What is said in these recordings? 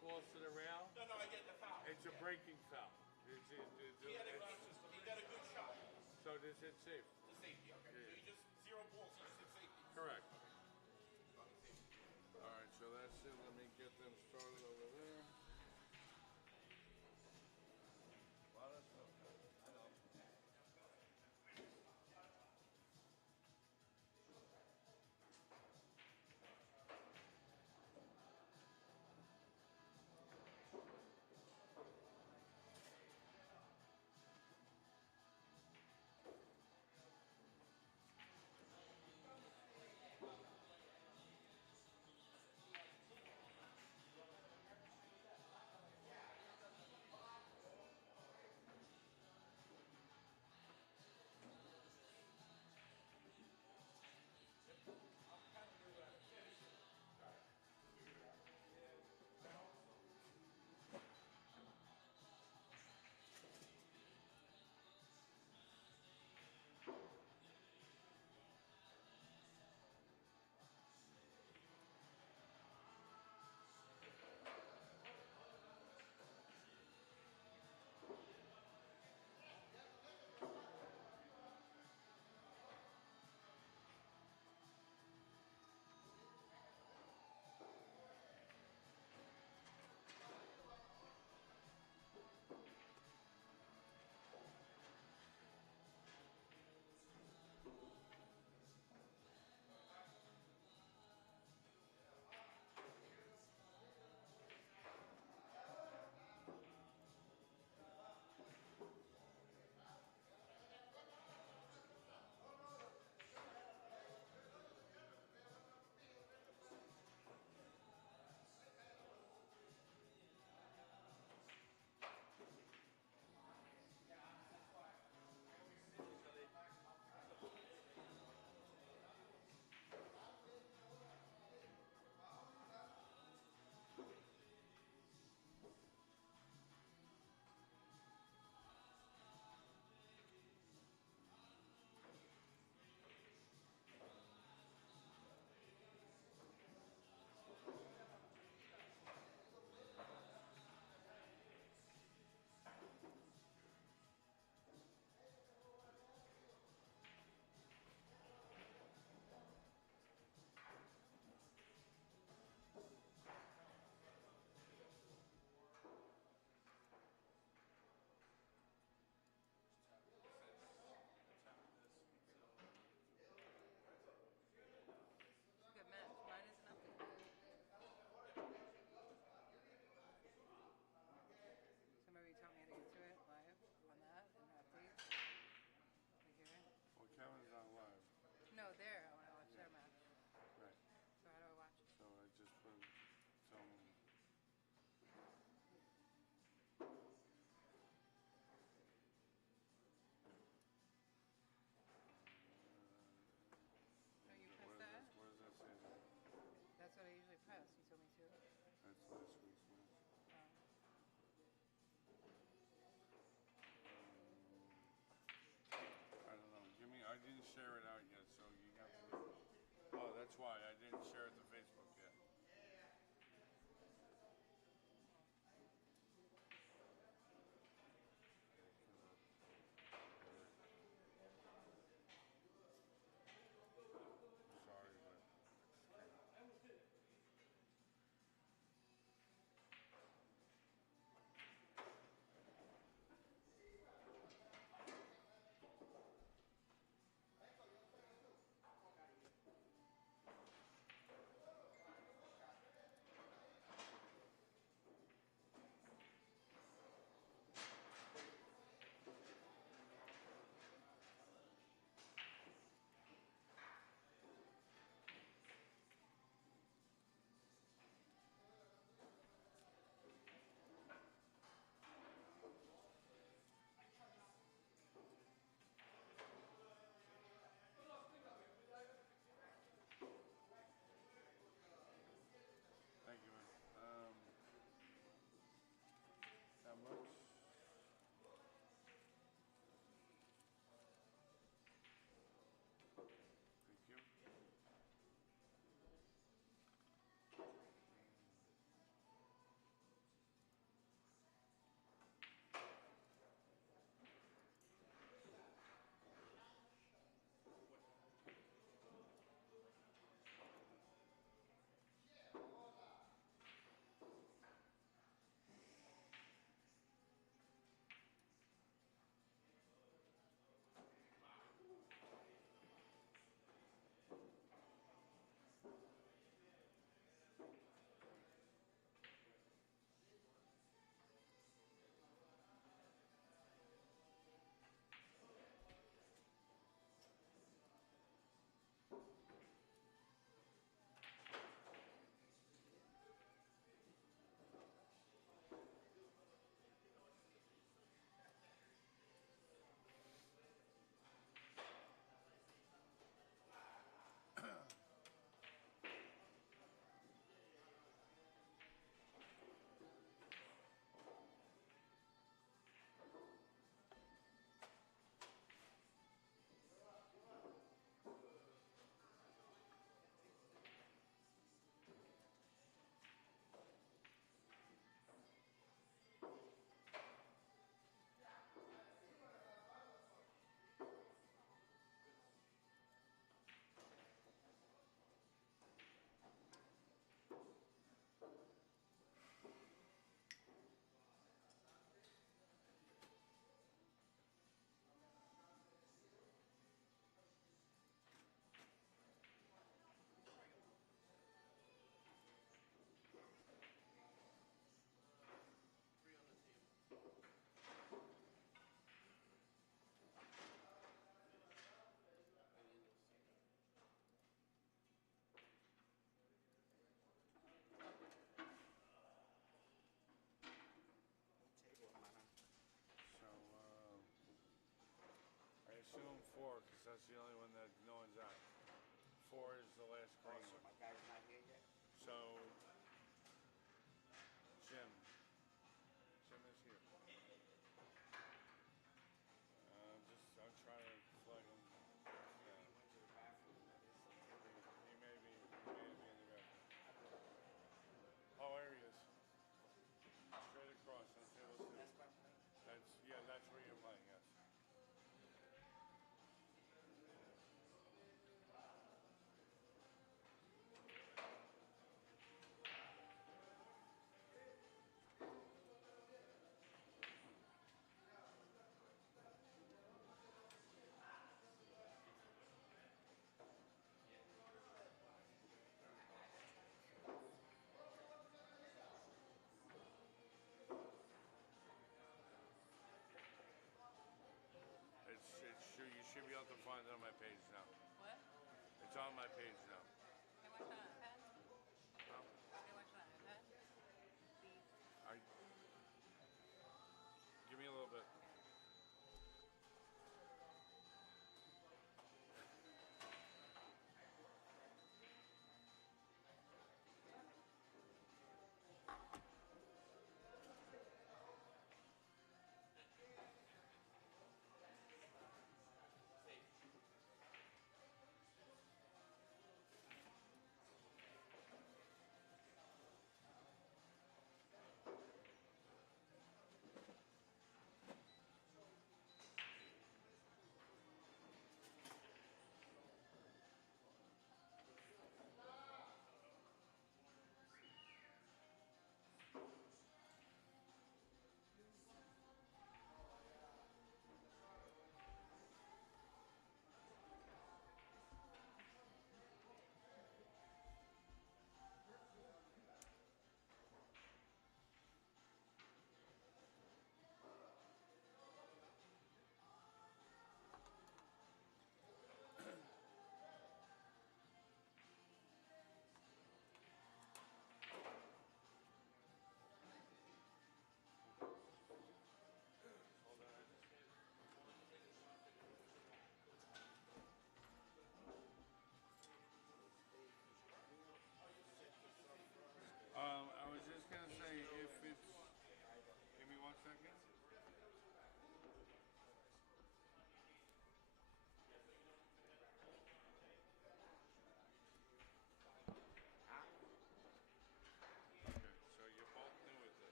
close to the rail, No, I get the foul. it's a breaking foul. He got a good shot. So this hit safe. The safety, okay. Yeah. So you just zero balls, you just hit safety. Correct. All right, so that's it. Let me get them started over there. Wow, that's okay. I know.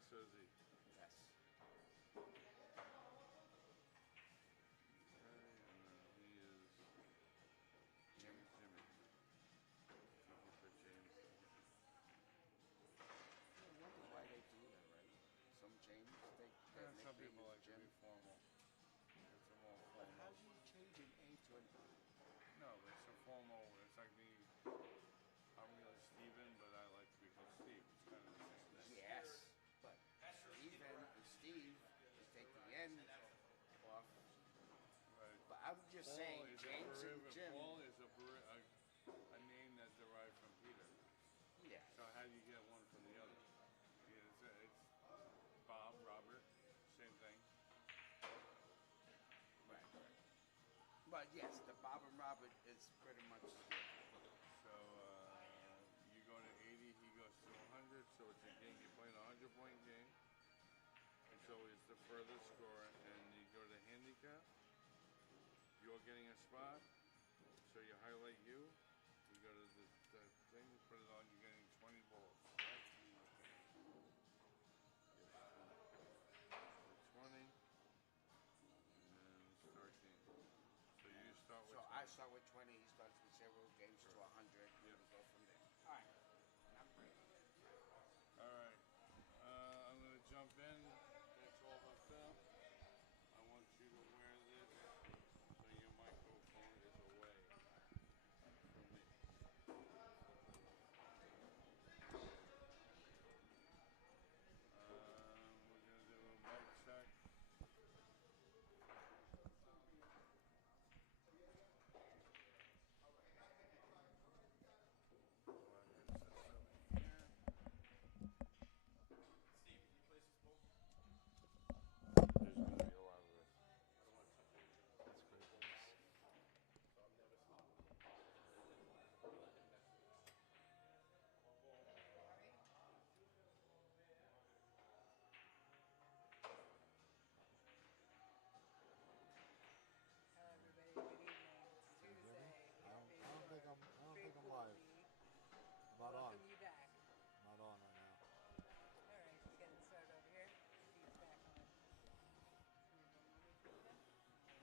S or Z? Yes. Okay, and then he is Jimmy. Jimmy. I think he put James in. I wonder why they do that, right? Some James, they Some nickname people is like to Jim. be formal. It's a more But how formal. do you change an A to an E? No, it's a formal. It's like me. I'm really Steven, but I like to be called Steve. It's kind of the same thing. Yes, but Steven and Steve, you take the N off. Right. But I'm just saying, James and Jim. Paul is a name that derived from Peter. Yeah. So how do you get one from the other? It's Bob, Robert, same thing. Right. But yes, the Bob and Robert is pretty much. So you go to 80, he goes to 100. So it's a game. You're playing a 100-point game. It's always the furthest score, and you go to handicap. You're getting a spot. So you highlight you. You go to the thing, put it on. You're getting 20 balls. Right? 20, and then start game. So you start with So 20. I start with 20. He starts with 0 games to 100. Yep. We go from there. All right. And I'm ready. All right. I'm going to jump in. That's all hooked up. I want you to wear this so your microphone is away from me. We're going to do a mic check. Plug your system in here. Steve, can you place this bowl? There's going to be a lot of this. I don't want to touch anything. That's great news. So I'm never stopping. I'm not getting messy. One ball. Hello, everybody. Good evening. It's Can you hear me? Tuesday. I don't Bayshore. think I'm Grateful to live. be. I'm not on. Welcome you back. I'm not on right now. All right, let's get it started over here. Steve's back on.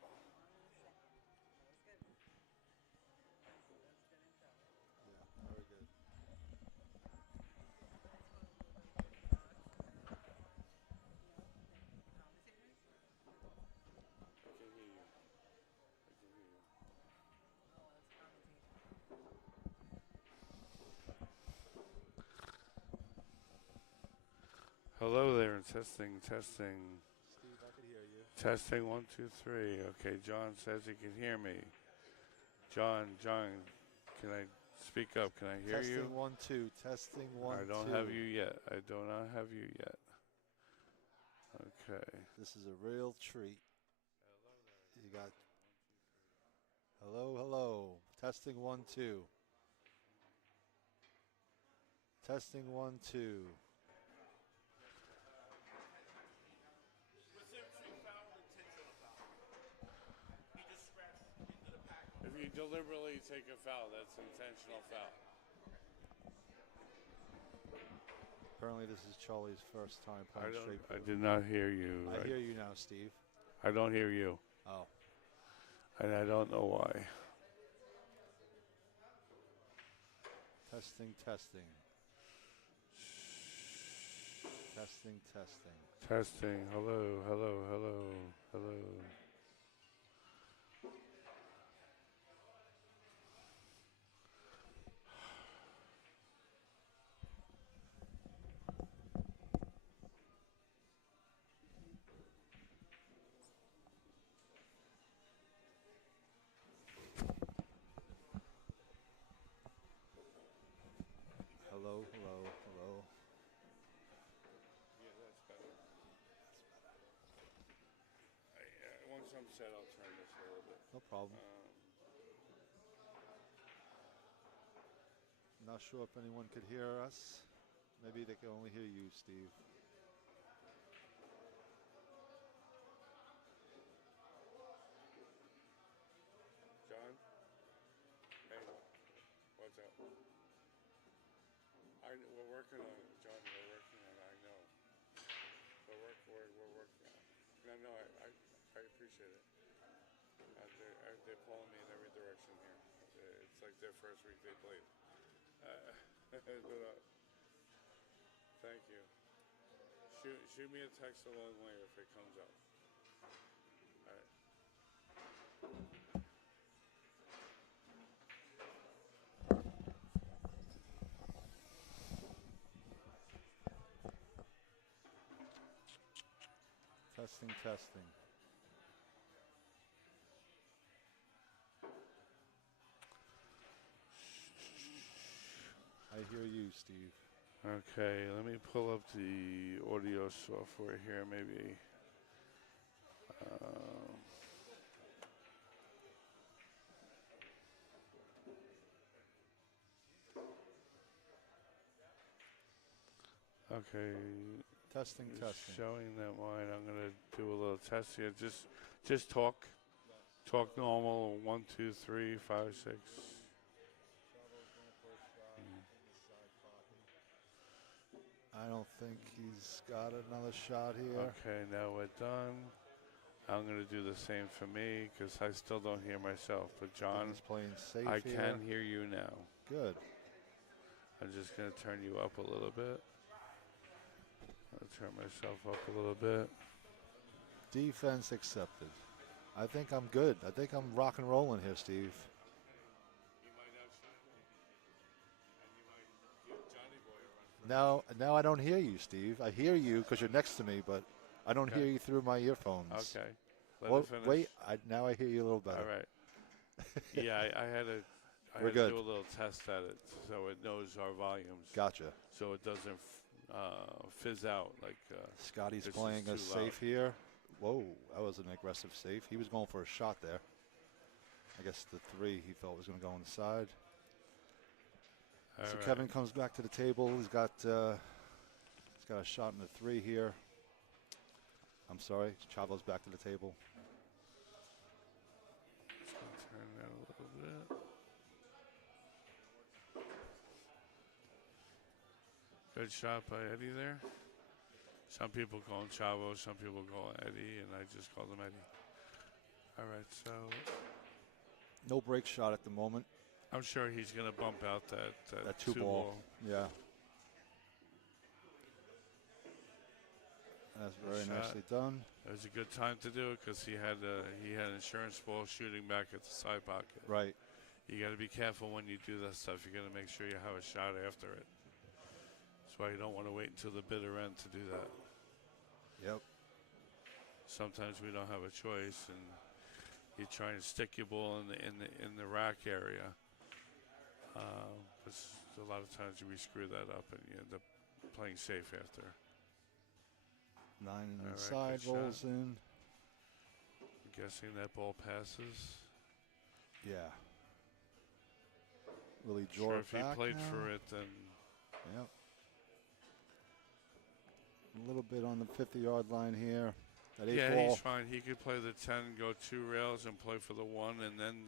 On in a second. That was good. That's good info. Yeah, very good. I just want a little bit of box. Commentators? I can hear you. I can hear you. Oh, it's commentating. Hello there. Testing. Steve, I could hear you. Testing 1, 2, 3. Okay, John says he can hear me. John, can I speak up? Can I hear you? Testing 1, 2. Testing 1, 2. I don't have you yet. I do not have you yet. Okay. This is a real treat. Hello there. You got. Hello. Testing 1, 2. Testing 1, 2. Specifically foul, intentional foul. He just scratched into the pack. If you deliberately take a foul, that's intentional foul. Apparently, this is Charlie's first time playing straight I pool. did not hear you. I hear you now, Steve. I don't hear you. Oh. And I don't know why. Testing. Testing. Hello. Hello. Yeah, that's better. Once I'm set, I'll turn this a little bit. No problem. Not sure if anyone could hear us. Maybe they can only hear you, Steve. John? Hey, what's up? We're working on it, John. We're working on it, I know. know. I appreciate it. They're pulling me in every direction here. It's like their first week they played. But, thank you. Shoot me a text a little later if it comes up. All right. Testing, testing. I hear you, Steve. Okay, let me pull up the audio software here, maybe. Okay, Testing, it's testing. showing that mine. I'm gonna do a little test here. Just talk. Talk normal. 1, 2, 3, 5, 6. I don't think he's got another shot here. Okay, now we're done. I'm going to do the same for me because I still don't hear myself. But John, He's playing safe I here. can hear you now. Good. I'm just going to turn you up a little bit. I'll turn myself up a little bit. Defense accepted. I think I'm good. I think I'm rock and rolling here, Steve. You might outshine me. And you might give Johnny Boy a run for Now I don't hear you, Steve. I hear you because you're next to me, but I don't hear you through my earphones. Okay. Well, Let me finish. wait. Now I hear you a little better. All right. Yeah, I had to We're good. do a little test at it so it knows our volumes. Gotcha. So it doesn't fizz out like. Scotty's this is playing too a safe here. Whoa, that was an aggressive save. He was going for a shot there. I guess the 3 he felt was going to go on the side. All So right. Kevin comes back to the table. He's got a shot in the 3 here. I'm sorry, Chavo's back to the table. Just gonna turn that a little bit. Good shot by Eddie there. Some people call him Chavo, some people call him Eddie, and I just call him Eddie. All right, so No break shot at the moment. I'm sure he's going to bump out that 2 ball. Yeah. That's very Shot. nicely done. It was a good time to do it because he had insurance ball shooting back at the side pocket. Right. You got to be careful when you do that stuff. You got to make sure you have a shot after it. That's why you don't want to wait until the bitter end to do that. Yep. Sometimes we don't have a choice, and you try and stick your ball in the rack area. But a lot of times we screw that up, and you end up playing safe after. 9 All right, inside, good rolls shot. in. I'm guessing that ball passes. Yeah. Will he draw Sure, it if he back played now? for it, then Yep. A little bit on the 50-yard line here. That 8 yeah, ball. he's fine. He could play the 10, go 2 rails, and play for the 1, and then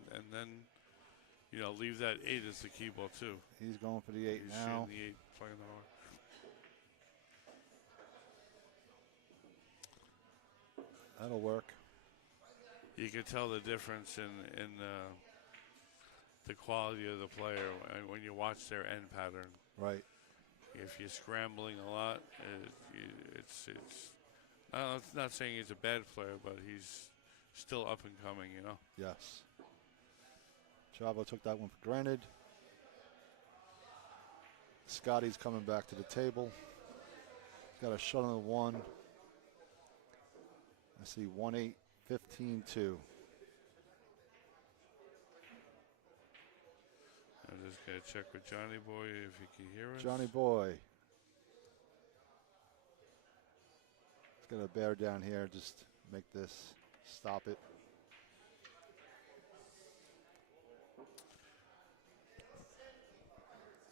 leave that 8 as the key ball too. He's going for the 8 He's now. shooting the 8, playing the hard. That'll work. You can tell the difference in the quality of the player when you watch their end pattern. Right. If you're scrambling a lot, it's not saying he's a bad player, but he's still up and coming, you know. Yes. Chavo took that one for granted. Scotty's coming back to the table. Got a shot on the 1. I see 1-8, 15-2. I'm just going to check with Johnny Boy if he can hear us. Johnny Boy. He's going to bear down here, just make this, stop it.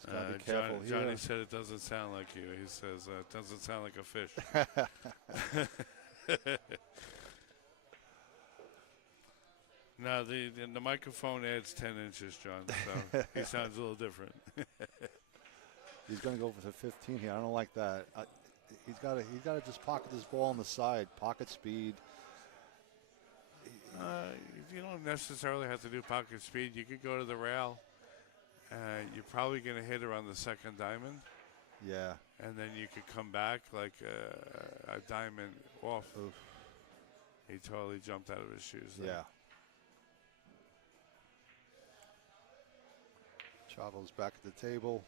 He's got to be careful here. Johnny said it doesn't sound like you. He says it doesn't sound like a fish. No, the microphone adds 10 inches, John, so he sounds a little different. He's going to go for the 15 here. I don't like that. He's got to just pocket this ball on the side, pocket speed, You don't necessarily have to do pocket speed. You could go to the rail. You're probably going to hit her on the second diamond, Yeah. and then you could come back like a diamond off. Oof. He totally jumped out of his shoes there. Yeah. Chavo's back at the table.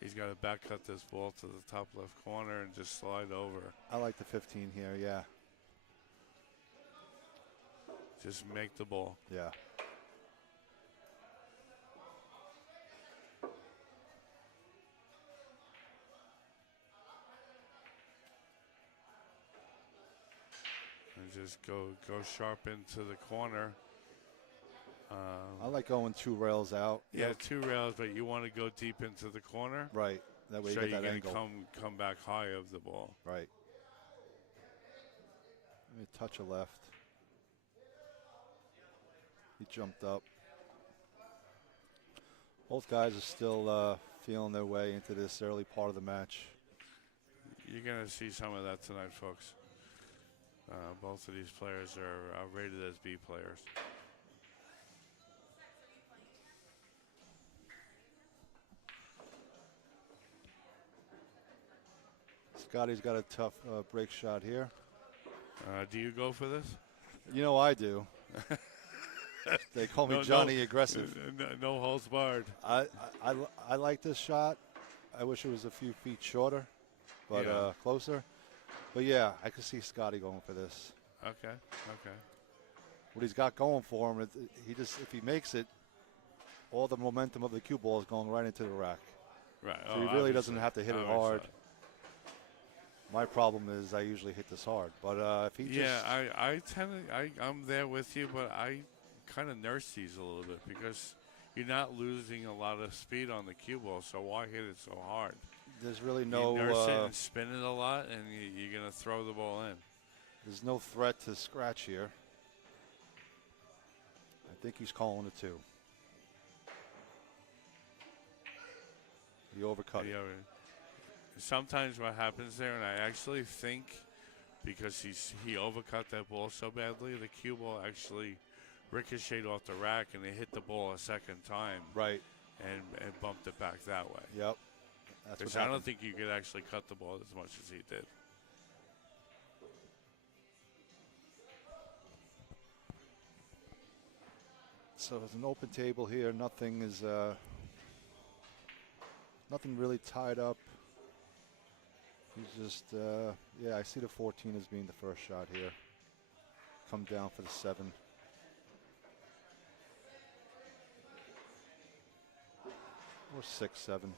He's got to back cut this ball to the top left corner and just slide over. I like the 15 here, yeah. Just make the ball. Yeah. And just go sharp into the corner. I like going 2 rails out. Yeah, 2 rails, but you want to go deep into the corner. Right. That way so you get that you're angle. going to come back high of the ball. Right. Let me touch a left. He jumped up. Both guys are still feeling their way into this early part of the match. You're going to see some of that tonight, folks. Both of these players are rated as B players. Scotty's got a tough break shot here. Do you go for this? You know I do. They call me Johnny Aggressive. No holds barred. I like this shot. I wish it was a few feet shorter, but closer. But yeah, I could see Scotty going for this. Okay. What he's got going for him, if he makes it, all the momentum of the cue ball is going right into the rack. Right. So he really doesn't have to hit it hard. My problem is I usually hit this hard, but if he I'm there with you, but I kind of nurse these a little bit because you're not losing a lot of speed on the cue ball, so why hit it so hard? There's really no... You nurse it and spin it a lot, and you're going to throw the ball in. There's no threat to scratch here. I think he's calling it 2. He overcut it. Sometimes what happens there, and I actually think because he overcut that ball so badly, the cue ball actually ricocheted off the rack, and they hit the ball a second time. Right. And bumped it back that way. Yep. That's what I happened. don't think you could actually cut the ball as much as he did. So it's an open table here. Nothing is nothing really tied up. He's just I see the 14 as being the first shot here. Come down for the 7. Or 6, 7.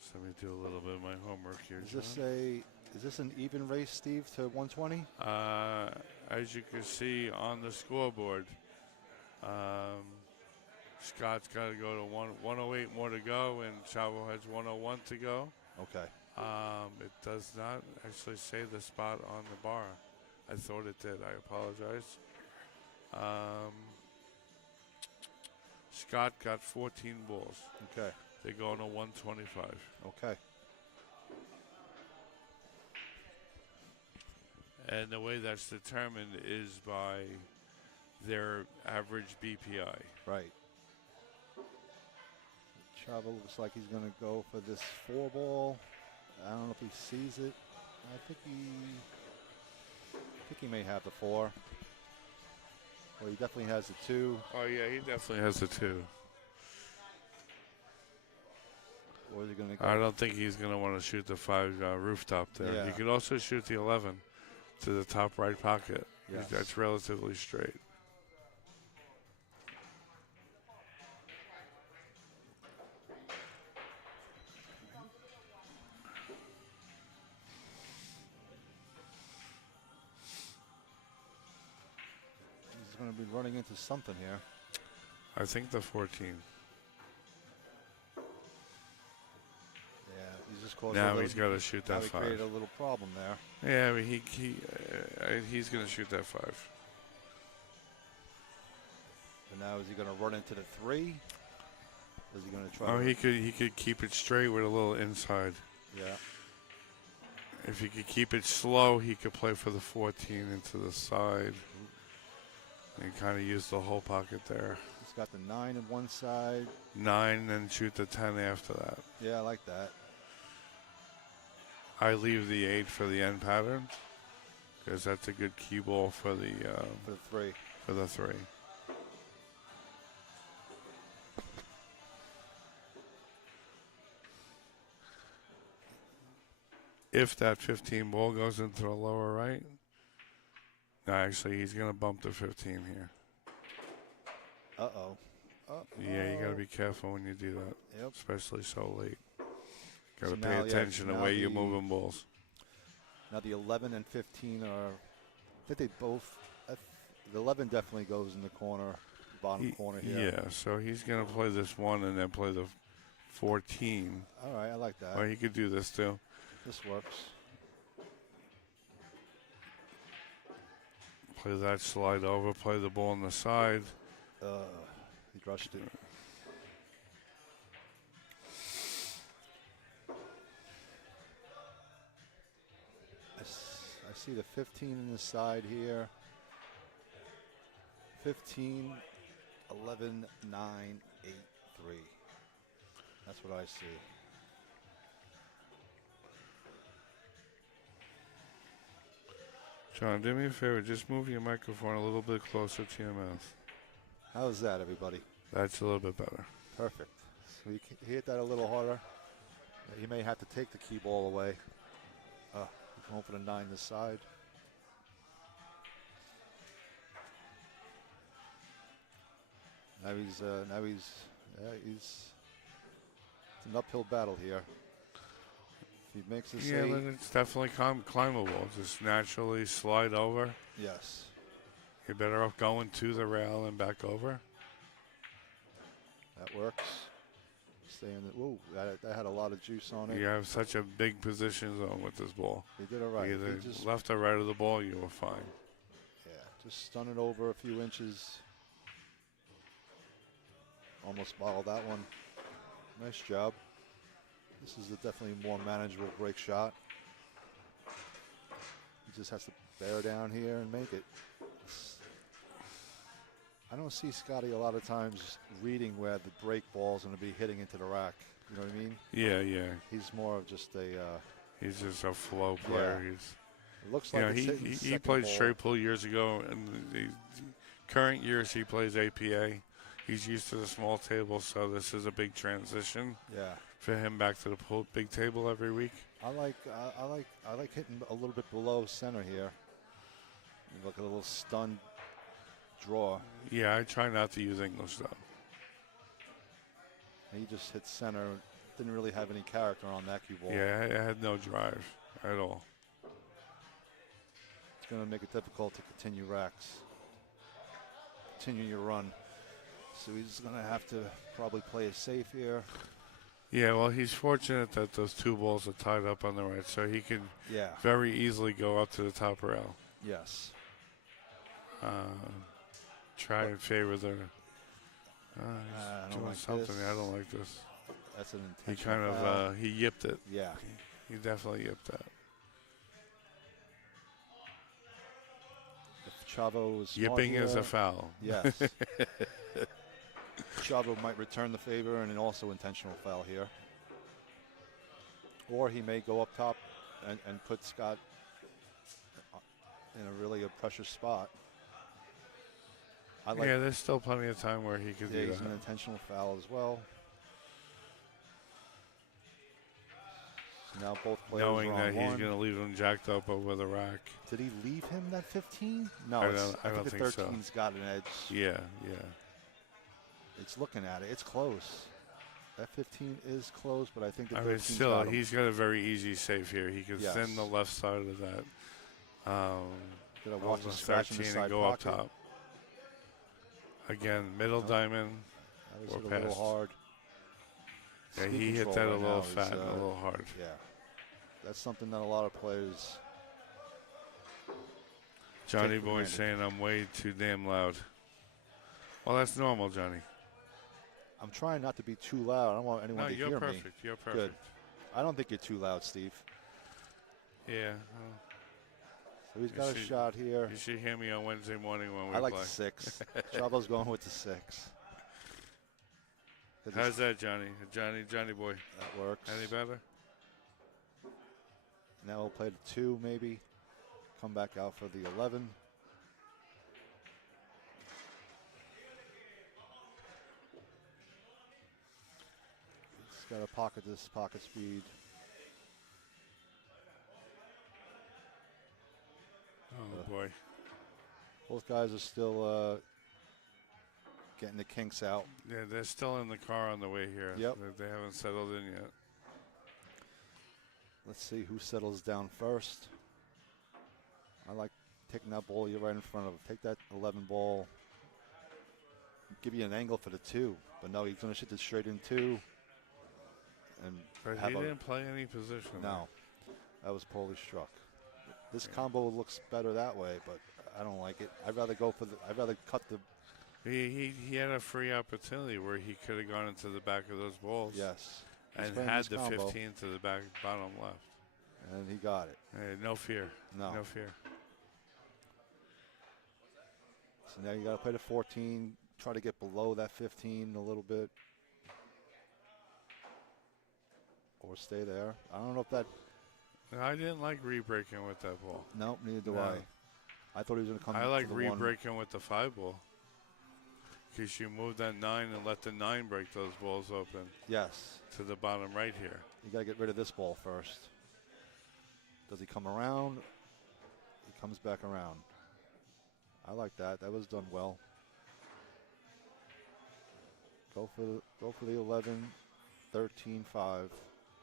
So let me do a little bit of my homework here. Is this an even race, Steve, to 120? As you can see on the scoreboard, Scott's got to go to 108 more to go, and Chavo has 101 to go. Okay. It does not actually say the spot on the bar. I thought it did. I apologize. Scott got 14 balls. Okay. They're going to 125. Okay. And the way that's determined is by their average BPI. Right. Chavo looks like he's going to go for this 4 ball. I don't know if he sees it. I think he may have the 4. Well, he definitely has the 2. Oh yeah, he definitely has the 2. Or is he going to go? I don't think he's going to want to shoot the 5 rooftop there. Yeah. He could also shoot the 11 to the top right pocket. Yes. That's relatively straight. He's going to be running into something here. I think the 14. Yeah, he's just close. Now he's got to shoot that 5. He created a little problem there. Yeah, I mean, he's going to shoot that 5. And now is he going to run into the 3? Is he going to try? Oh, to, he could keep it straight with a little inside. Yeah. If he could keep it slow, he could play for the 14 into the side. And kind of use the whole pocket there. He's got the 9 on one side. 9, then shoot the 10 after that. Yeah, I like that. I leave the 8 for the end pattern because that's a good cue ball for the 3. For the 3. If that 15 ball goes into the lower right, no, actually he's gonna bump the 15 here. Uh-oh. Yeah, you gotta be careful when you do that. Yep. Especially so late. Gotta So pay now, attention to the way you're moving balls. Now the 11 and 15 are, I think they both, the 11 definitely goes in the corner, bottom corner here. Yeah, so he's gonna play this 1 and then play the 14. All right, I like that. Or he could do this too. This works. Play that slide over, play the ball on the side. He rushed it. I see the 15 in the side here. 15, 11, 9, 8, 3. That's what I see. John, do me a favor. Just move your microphone a little bit closer to your mouth. How's that, everybody? That's a little bit better. Perfect. So you can hit that a little harder. You may have to take the cue ball away. You can open a 9 this side. It's an uphill battle here. If he makes a Yeah, save, but it's definitely climbable. Just naturally slide over. yes. You're better off going to the rail and back over. That works. Stay in the. Whoa, that had a lot of juice on it. You have such a big position zone with this ball. He did it right. Either He just, left or right of the ball, you were fine. yeah, just stun it over a few inches. Almost bottled that one. Nice job. This is a definitely more manageable break shot. He just has to bear down here and make it. I don't see Scotty a lot of times reading where the break ball's going to be hitting into the rack. You know what I mean? Yeah, yeah. He's more of just a. He's just a flow player. Yeah. He's. It looks like it's hitting he second played ball. straight pull years ago, and the current years he plays APA. He's used to the small table, so this is a big transition Yeah. for him back to the big table every week. I like hitting a little bit below center here. Look at a little stunned draw. Yeah, I try not to use English though. He just hit center. Didn't really have any character on that cue ball. Yeah, I had no drive at all. It's going to make it difficult to continue racks. Continue your run. So he's going to have to probably play it safe here. Yeah, well, he's fortunate that those two balls are tied up on the right, so he can very easily go up to the top rail. Yes. Try and favor the. He's doing like something. this. I don't like this. That's an He intentional kind foul. of he yipped it. Yeah. He definitely yipped that. If Chavo was smart Yipping here, is a foul. Yes. Chavo might return the favor and an also intentional foul here. Or he may go up top and put Scott in a really a pressure spot. I like Yeah, there's still plenty of time where he could do he's that. an intentional foul as well. So now both players Knowing are that on he's one. going to leave him jacked up over the rack. Did he leave him that 15? No, I I don't think the think so. 13's got an edge. Yeah, yeah. It's looking at it. It's close. That 15 is close, but I think the I 13's mean, still, got him. he's got a very easy save here. He can Yes. thin the left side of that. Gonna watch Over the scratch in the 13 side and go pocket. up top. Again, middle diamond. That was or hit a little past. hard. Yeah, Speed he hit control that a right little now fat is, and a little hard. Yeah. That's something that a lot of players. Johnny for Boy granted. saying I'm way too damn loud. Well, that's normal, Johnny. I'm I'm trying not to be too loud. I don't want anyone No, to you're hear perfect. me. You're perfect. Good. I don't think you're too loud, Steve. Yeah. So he's got a shot here. You should hear me on Wednesday morning when we I like play. the 6. Chavo's going with the 6. How's that, Johnny? Johnny boy. That works. Any better? Now we'll play the 2 maybe. Come back out for the 11. He's got to pocket this pocket speed. Oh, boy. Both guys are still getting the kinks out. Yeah, they're still in the car on the way here. Yep. They haven't settled in yet. Let's see who settles down first. I like taking that ball you're right in front of. Take that 11 ball. Give you an angle for the 2. But no, he's going to shoot this straight in 2. But he didn't play any position. No. That was poorly struck. This combo looks better that way, but I don't like it. I'd rather go for the. I'd rather cut the. He had a free opportunity where he could have gone into the back of those balls. Yes. And had the 15 to the bottom left. And he got it. Hey, no fear. No. No fear. So now you got to play the 14. Try to get below that 15 a little bit. Or stay there. I don't know if that. I didn't like re-breaking with that ball. Nope, neither do No. I thought he was going to come. I like to the re-breaking with the 5 ball. Because you move that 9 and let the 9 break those balls open. Yes. To the bottom right here. You got to get rid of this ball first. Does he come around? He comes back around. I like that. That was done well. Go for the 11, 13, 5.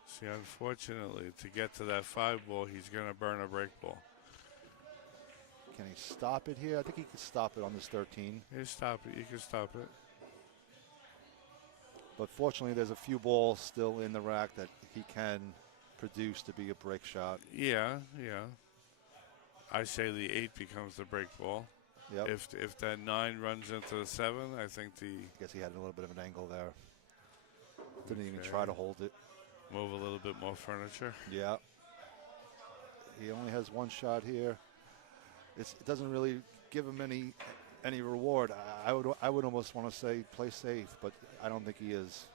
See, unfortunately, to get to that 5 ball, he's going to burn a break ball. Can he stop it here? I think he can stop it on this 13. You stop it. You can stop it. But fortunately, there's a few balls still in the rack that he can produce to be a break shot. Yeah. I say the 8 becomes the break ball. Yep. If that 9 runs into the 7, I think I guess he had a little bit of an angle there. Didn't even Okay. try to hold it. Move a little bit more furniture. Yeah. He only has one shot here. It doesn't really give him any reward. I would almost want to say play safe, but I don't think he is.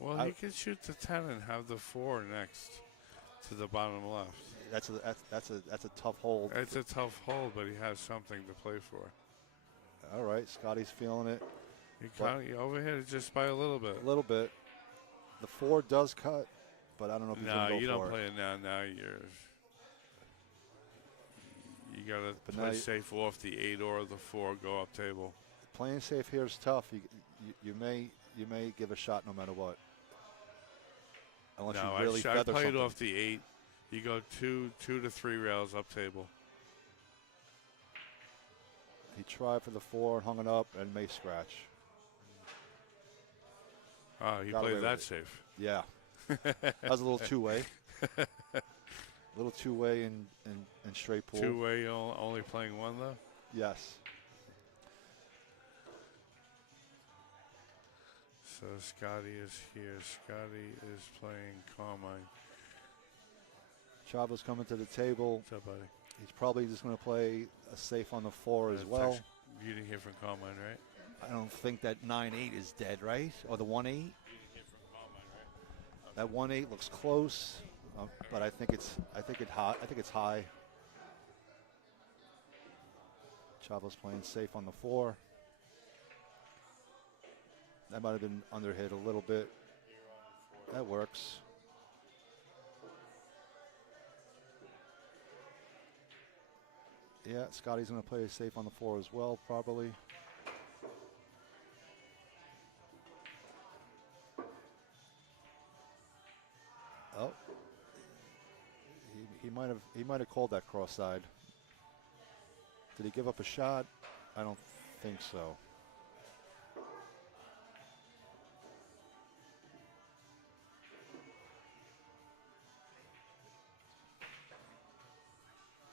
Well, he could shoot the 10 and have the 4 next to the bottom left. That's a tough hold. It's a tough hold, but he has something to play for. All right, Scotty's feeling it. You overhit it just by a little bit. A little bit. The 4 does cut, but I don't know if he's going to go for it. No, you don't play it now. Now you got to play safe off the 8 or the 4, go up table. Playing safe here is tough. You may give a shot no matter what. Unless you really I feather played something. off the 8. You go 2 to 3 rails up table. He tried for the 4, hung it up, and may scratch. Oh, he played that safe. Yeah. That was a little two-way. A little two-way and straight pool. Two-way, only playing 1, though? Yes. So Scotty is here. Scotty is playing Carmine. Chavo's coming to the table. What's up, buddy? He's probably just going to play a safe on the 4 as well. You didn't hear from Carmine, right? I don't think that 9-8 is dead, right? Or the 1-8? You didn't hear from Carmine, right? That 1-8 looks close, but I think it's high. Chavo's playing safe on the 4. That might have been underhit a little bit. That works. Yeah, Scotty's going to play safe on the 4 as well, probably. Oh, he might have called that cross side. Did he give up a shot? I don't think so.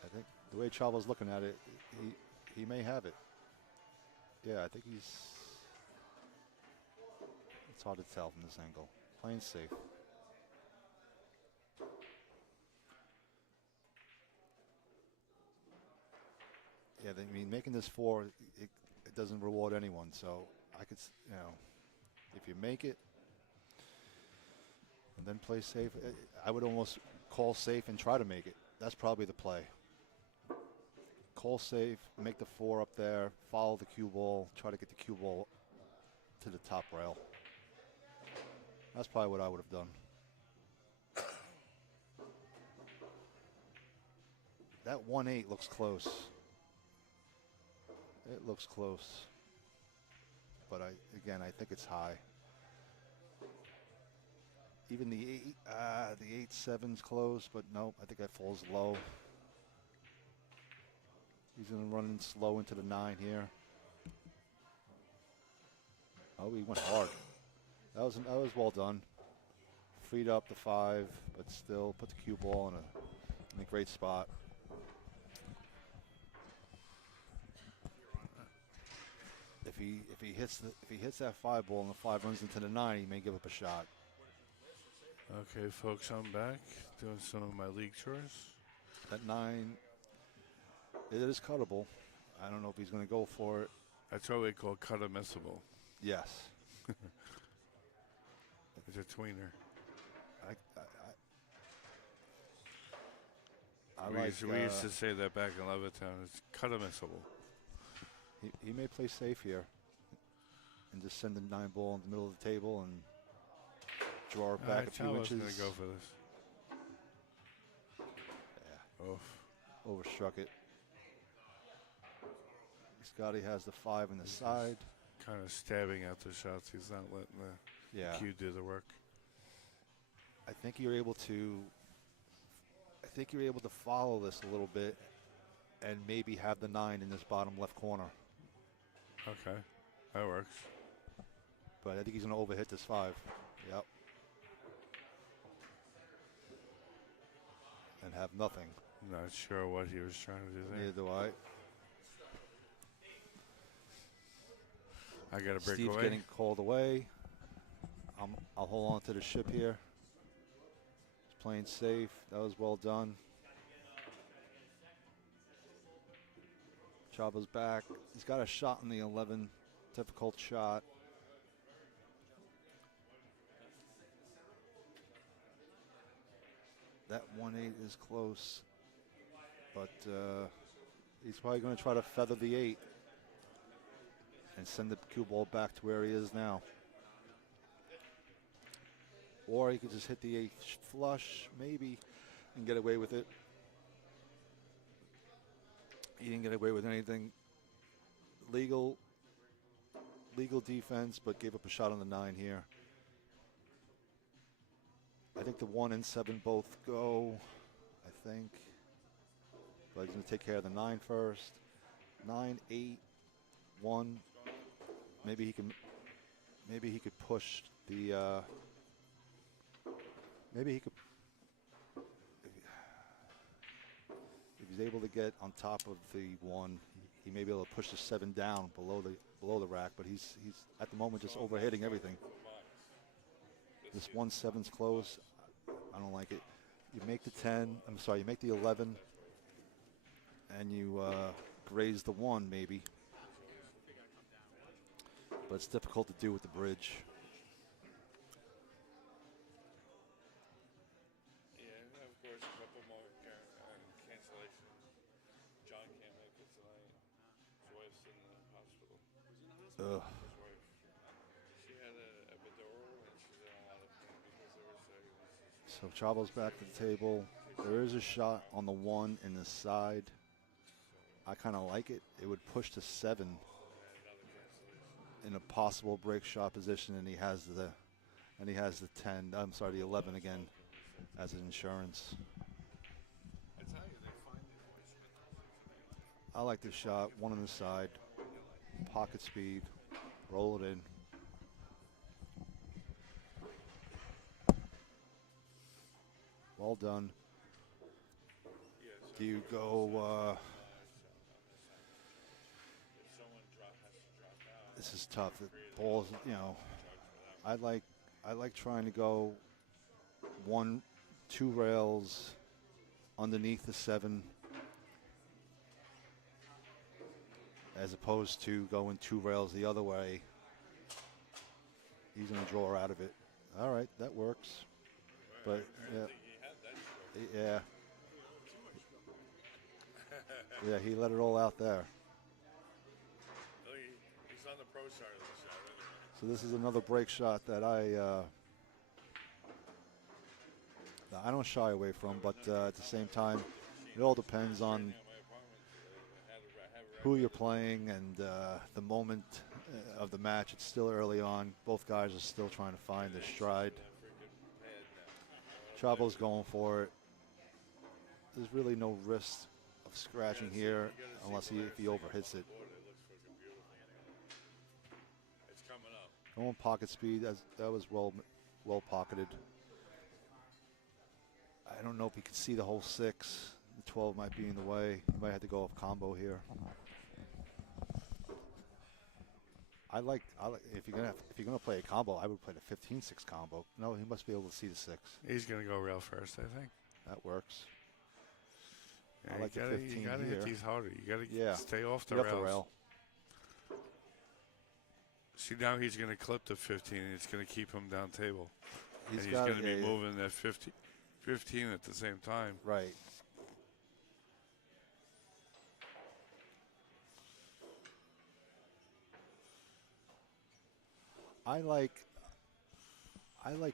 I think the way Chavo's looking at it, he may have it. Yeah, I think he's. It's hard to tell from this angle. Playing safe. Yeah, I mean, making this 4, it doesn't reward anyone. So I could, if you make it and then play safe, I would almost call safe and try to make it. That's probably the play. Call safe, make the 4 up there, follow the cue ball, try to get the cue ball to the top rail. That's probably what I would have done. That 1-8 looks close. It looks close. But again, I think it's high. Even the 8-7's close, but no, I think that falls low. He's going to run in slow into the 9 here. Oh, he went hard. That was well done. Freed up the 5, but still put the cue ball in a great spot. If he hits that 5 ball and the 5 runs into the 9, he may give up a shot. Okay, folks, I'm back doing some of my league chores. That 9, it is cuttable. I don't know if he's going to go for it. That's what we call cut-a-missable. Yes. It's a tweener. We used to say that back in Levittown. It's cut-a-missable. He may play safe here and just send the 9 ball in the middle of the table and draw it back a few inches. Chavo's going to go for this. Yeah. Oof. Overstruck it. Scotty has the 5 on the side. Kind of stabbing out the shots. He's not letting the cue do the work. I think you're able to follow this a little bit and maybe have the 9 in this bottom left corner. Okay, that works. But I think he's going to overhit this 5. Yep. And have nothing. Not sure what he was trying to do there. Neither do I. I got to break Steve's away. getting called away. I'll hold on to the ship here. He's playing safe. That was well done. Chavo's back. He's got a shot in the 11. Difficult shot. That 1-8 is close. But he's probably going to try to feather the 8 and send the cue ball back to where he is now. Or he could just hit the 8 flush, maybe, and get away with it. He didn't get away with anything legal defense, but gave up a shot on the 9 here. I think the 1 and 7 both go, I think. But he's going to take care of the 9 first. 9, 8, 1. Maybe he could push the maybe he could, if he's able to get on top of the 1, he may be able to push the 7 down below the rack, but he's at the moment just overhitting everything. This 1-7's close. I don't like it. You make the 10, you make the 11 and you graze the 1 maybe. But it's difficult to do with the bridge. Yeah, and of course, a couple more cancellations. John can't make it tonight. His wife's in the hospital. Ugh. His wife. She had an epidural and she's in a lot of pain because of her segments. So Chavo's back to the table. There is a shot on the 1 in the side. I kind of like it. It would push to 7 in a possible break shot position, and he has the 10. The 11 again as an insurance. I tell you, they find it. I like this shot. 1 on the side, pocket speed, roll it in. Well done. Do you go? If someone has to drop This is tough. The balls, you know, I like trying to go 1, 2 rails underneath the 7, as opposed to going 2 rails the other way. He's going to draw out of it. All right, that works. But yeah, yeah, he let it all out there. He's on the pro side of the shot anyway. So this is another break shot that I don't shy away from, but at the same time, it all depends on who you're playing and the moment of the match. It's still early on. Both guys are still trying to find their stride. Chavo's going for it. There's really no risk of scratching here unless if he overhits it. It's coming up. Going pocket speed, that was well pocketed. I don't know if he can see the whole 6. The 12 might be in the way. He might have to go off combo here. I like if you're gonna play a combo, I would play the 15-6 combo. No, he must be able to see the 6. He's gonna go rail first, I think. That works. Yeah, I like the 15 You gotta here. hit these harder. You gotta stay off the Get rails. off the rail. See, now he's gonna clip the 15, and it's gonna keep him down table. He's and he's gonna be moving that 15 at the same time. Right. I like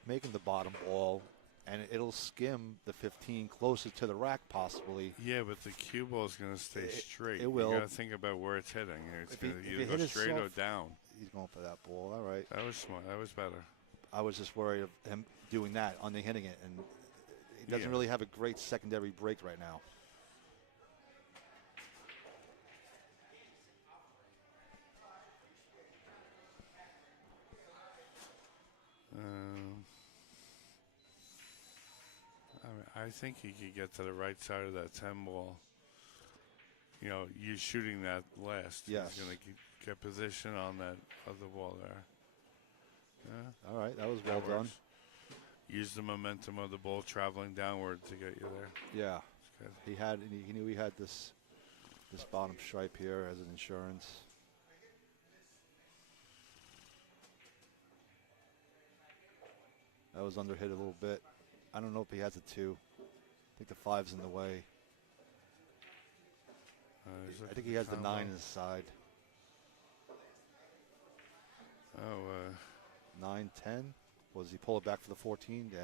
making the bottom ball, and it'll skim the 15 closer to the rack possibly. Yeah, but the cue ball is going to stay straight. It will. You got to think about where it's hitting. It's going to either hit go it straight or soft, down. He's going for that ball. All right. That was smart. That was better. I was just worried of him doing that, hitting it, and he doesn't really have a great secondary break right now. I think he could get to the right side of that 10 ball. You know, you shooting that last. Yes. He's going to get position on that other ball there. Yeah. All right, that was well done. Use the momentum of the ball traveling downward to get you there. Yeah. He knew he had this bottom stripe here as an insurance. That was underhit a little bit. I don't know if he has a 2. I think the 5's in the way. I think he has the 9 in his side. Oh, 9, 10. Was he pull it back for the 14? Yeah.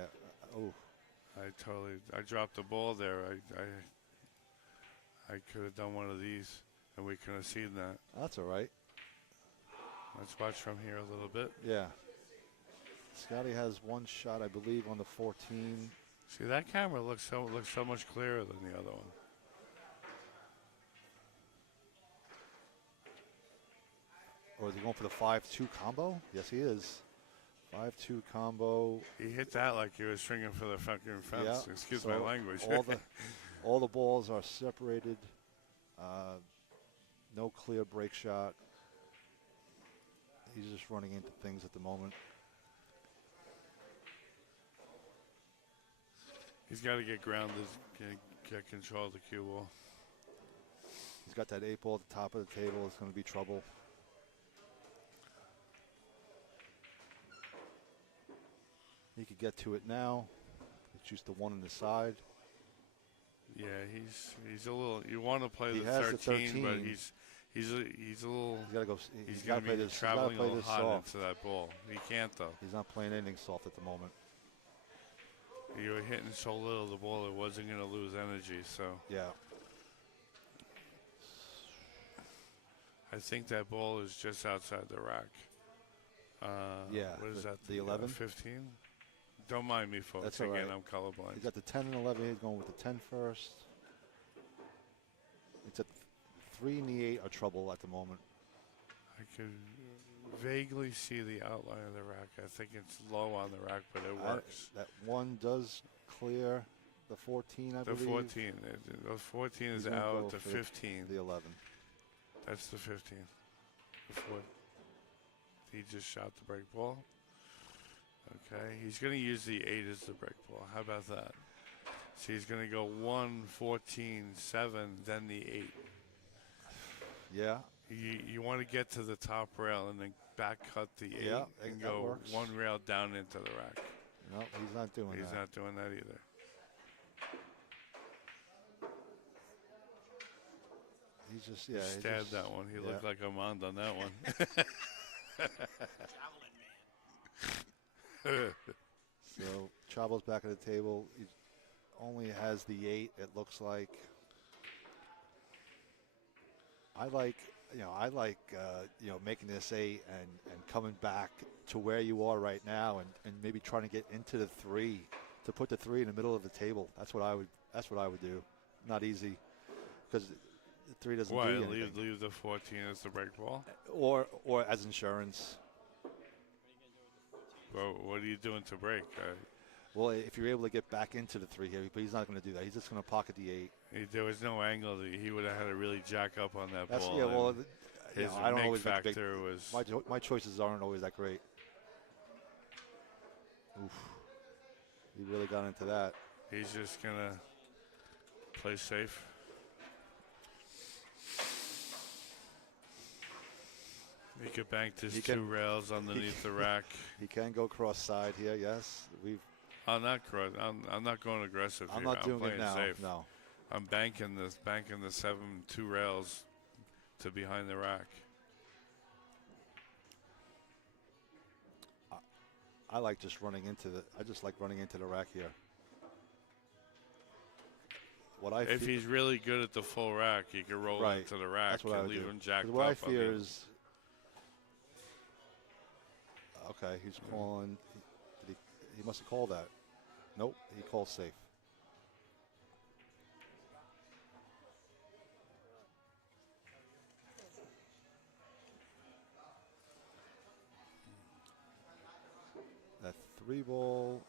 Oh. I dropped the ball there. I could have done one of these, and we could have seen that. That's all right. Let's watch from here a little bit. Yeah. Scotty has one shot, I believe, on the 14. See, that camera looks so much clearer than the other one. Or is he going for the 5-2 combo? Yes, he is. 5-2 combo. He hit that like he was swinging for the fucking fence. Yeah. Excuse So my language. all the balls are separated. No clear break shot. He's just running into things at the moment. He's got to get grounded, get control of the cue ball. He's got that 8 ball at the top of the table. It's going to be trouble. He could get to it now. It's just the 1 on the side. Yeah, he's a little. You want to play the 13, but he's a little. He's got to go. He's going to be traveling a little hot soft into that ball. He can't though. He's not playing anything soft at the moment. You were hitting so little the ball, it wasn't going to lose energy. So yeah. I think that ball is just outside the rack. Yeah. What is that? The 11? 15? Don't mind me, folks. That's all right. Again, I'm colorblind. He's got the 10 and 11. He's going with the 10 first. It's at 3 and the 8 are trouble at the moment. I could vaguely see the outline of the rack. I think it's low on the rack, but it works. That 1 does clear the 14, I believe. The 14. The 14 is out. The 15. The 11. That's the 15. The 4. He just shot the break ball. Okay, he's going to use the 8 as the break ball. How about that? So he's going to go 1, 14, 7, then the 8. Yeah. You want to get to the top rail and then back cut the 8 Yeah, and that go works. 1 rail down into the rack. No, he's not doing that. He's not doing that either. He's just, He stabbed that one. He looked like Armand on that one. Javelin man. So Chavo's back at the table. He only has the 8, it looks like. I like making this 8 and coming back to where you are right now and maybe trying to get into the 3 to put the 3 in the middle of the table. That's what I would do. Not easy because the 3 doesn't do anything. Leave the 14 as the break ball? Or as insurance. Well, what are you doing to break? Well, if you're able to get back into the 3 here, but he's not going to do that. He's just going to pocket the 8. There was no angle. He would have had to really jack up on that ball. Yeah, well, his I don't always factor was... My choices aren't always that great. Oof. He really got into that. He's just going to play safe. He could bank his 2 rails underneath the rack. He can go cross side here, yes. I'm not going aggressive here. I'm not doing playing it now. safe. No. I'm banking the 7 2 rails to behind the rack. I just like running into the rack here. If he's really good at the full rack, he can roll into the rack and leave him jacked up. What I fear is, okay, he's calling. He must have called that. Nope, he called safe. That 3 ball.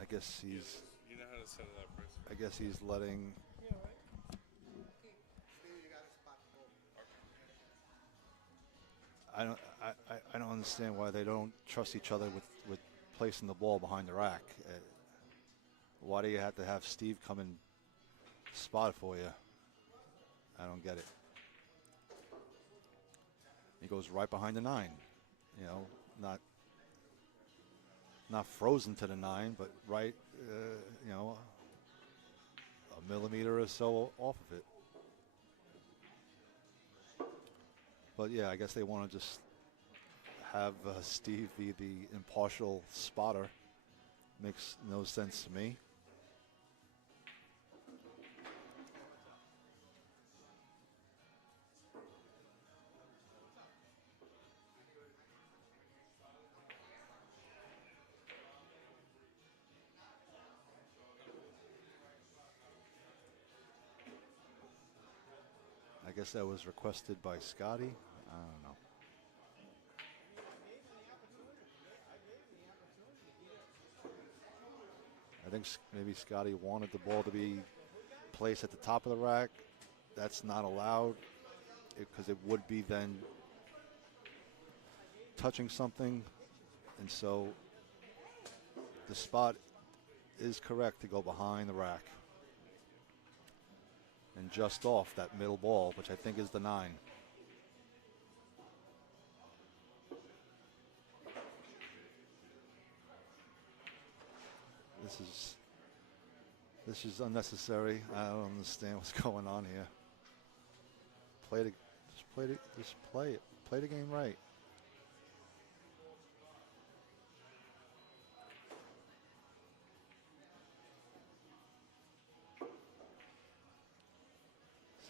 I guess he's. You know how to set it up, Chris. I guess he's letting. I don't understand why they don't trust each other with placing the ball behind the rack. Why do you have to have Steve come and spot it for you? I don't get it. He goes right behind the 9. Not frozen to the 9, but right, a millimeter or so off of it. But yeah, I guess they want to just have Steve be the impartial spotter. Makes no sense to me. I guess that was requested by Scotty. I don't know. I think maybe Scotty wanted the ball to be placed at the top of the rack. That's not allowed because it would be then touching something. And so the spot is correct to go behind the rack. And just off that middle ball, which I think is the 9. This is unnecessary. I don't understand what's going on here. Just play it. Play the game right.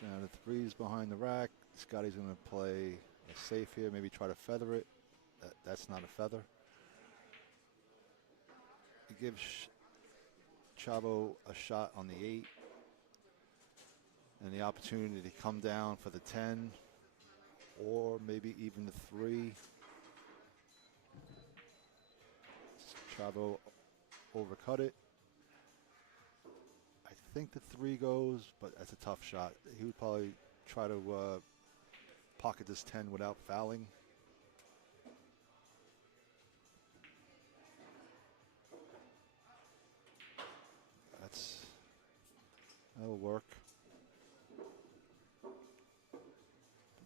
So now the 3's behind the rack. Scotty's going to play a safe here. Maybe try to feather it. That's not a feather. He gives Chavo a shot on the 8 and the opportunity to come down for the 10 or maybe even the 3. Chavo overcut it. I think the 3 goes, but that's a tough shot. He would probably try to pocket this 10 without fouling. That'll work.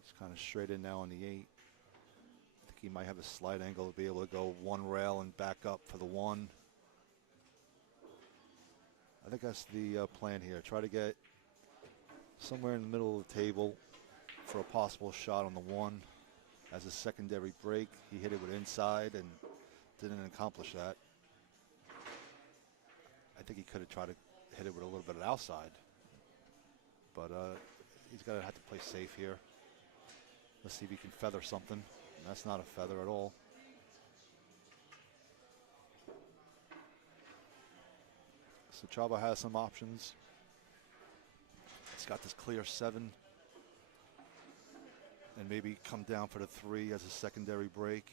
It's kind of straight in now on the 8. I think he might have a slight angle to be able to go one rail and back up for the 1. I think that's the plan here. Try to get somewhere in the middle of the table for a possible shot on the 1. As a secondary break, he hit it with inside and didn't accomplish that. I think he could have tried to hit it with a little bit of outside. But he's going to have to play safe here. Let's see if he can feather something. And that's not a feather at all. So Chavo has some options. He's got this clear 7. And maybe come down for the 3 as a secondary break.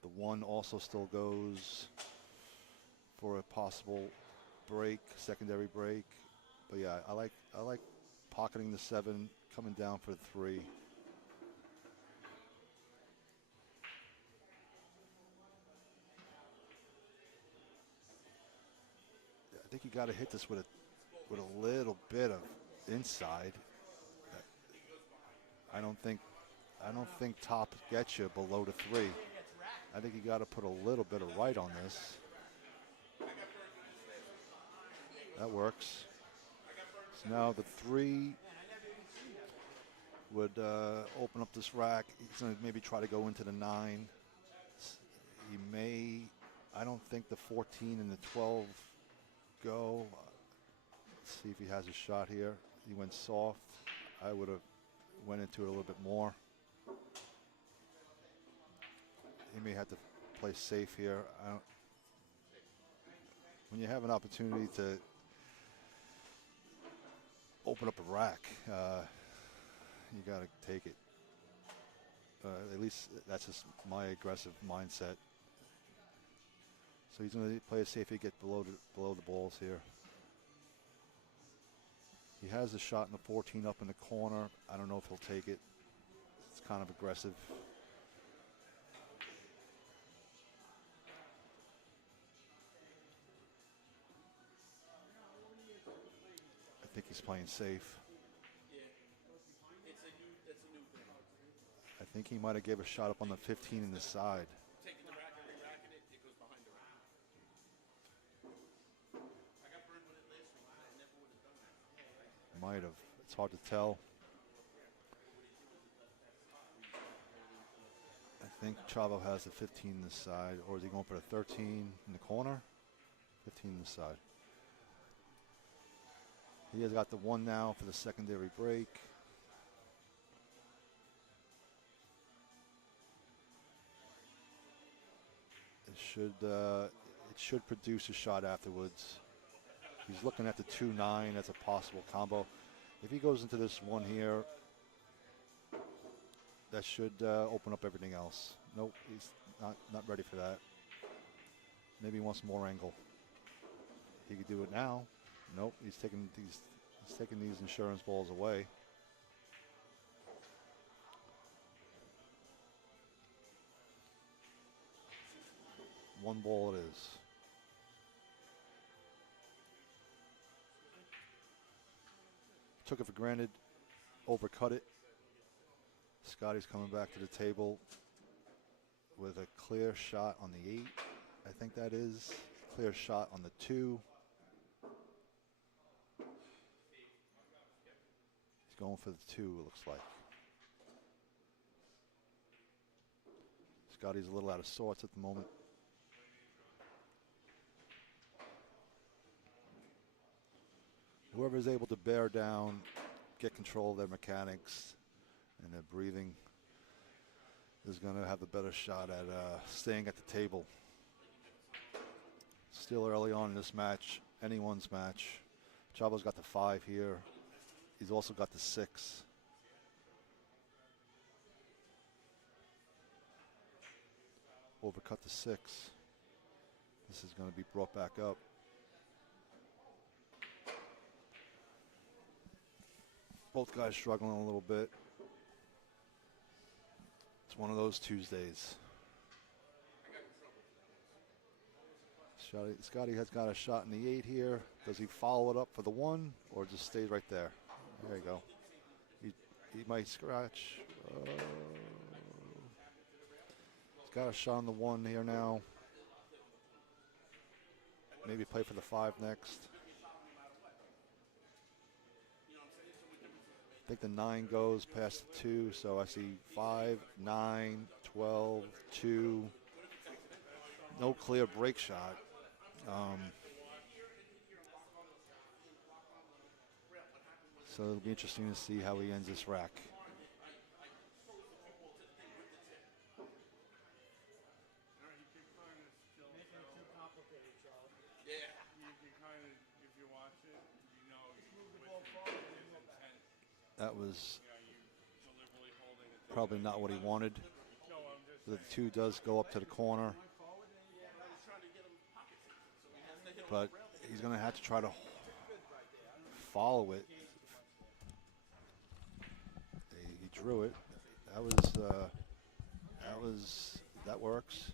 The 1 also still goes for a possible break, secondary break. But yeah, I like pocketing the 7, coming down for the 3. I think you got to hit this with a little bit of inside. I don't think top gets you below the 3. I think you got to put a little bit of right on this. That works. So now the 3 would open up this rack. He's going to maybe try to go into the 9. He may. I don't think the 14 and the 12 go. Let's see if he has a shot here. He went soft. I would have went into it a little bit more. He may have to play safe here. When you have an opportunity to open up a rack, you got to take it. At least that's just my aggressive mindset. So he's going to play it safe. He get below the balls here. He has a shot in the 14 up in the corner. I don't know if he'll take it. It's kind of aggressive. I think he's playing safe. I think he might have gave a shot up on the 15 in the side. Taking the rack and re-racking it, it goes behind the rack. I got burned with it last week. I never would have done that. Might have. It's hard to tell. I think Chavo has the 15 in the side, or is he going for the 13 in the corner? 15 in the side. He has got the 1 now for the secondary break. It should produce a shot afterwards. He's looking at the 2-9 as a possible combo. If he goes into this 1 here, that should open up everything else. Nope, he's not ready for that. Maybe he wants more angle. He could do it now. Nope, he's taking these insurance balls away. One ball it is. Took it for granted, overcut it. Scotty's coming back to the table with a clear shot on the 8. I think that is. Clear shot on the 2. He's going for the 2, it looks like. Scotty's a little out of sorts at the moment. Whoever is able to bear down, get control of their mechanics and their breathing is going to have a better shot at staying at the table. Still early on in this match, anyone's match. Chavo's got the 5 here. He's also got the 6. Overcut the 6. This is going to be brought back up. Both guys struggling a little bit. It's one of those Tuesdays. Scotty has got a shot in the 8 here. Does he follow it up for the 1 or just stays right there? There you go. He might scratch. He's got a shot on the 1 here now. Maybe play for the 5 next. I think the 9 goes past the 2, so I see 5, 9, 12, 2. No clear break shot. So it'll be interesting to see how he ends this rack. That was probably not what he wanted. The 2 does go up to the corner. But he's going to have to try to follow it. He drew it. That works.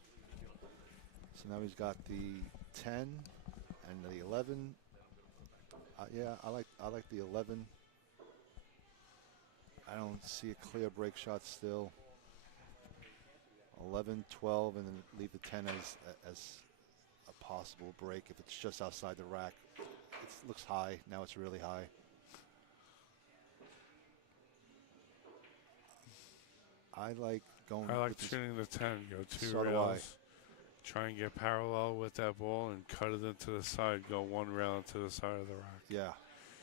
So now he's got the 10 and the 11. Yeah, I like the 11. I don't see a clear break shot still. 11, 12, and then leave the 10 as a possible break if it's just outside the rack. It looks high. Now it's really high. I like shooting the 10. Go 2 So do rails. Try and get parallel with that ball and cut it into the side. Go 1 rail into the side of the rack. Yeah,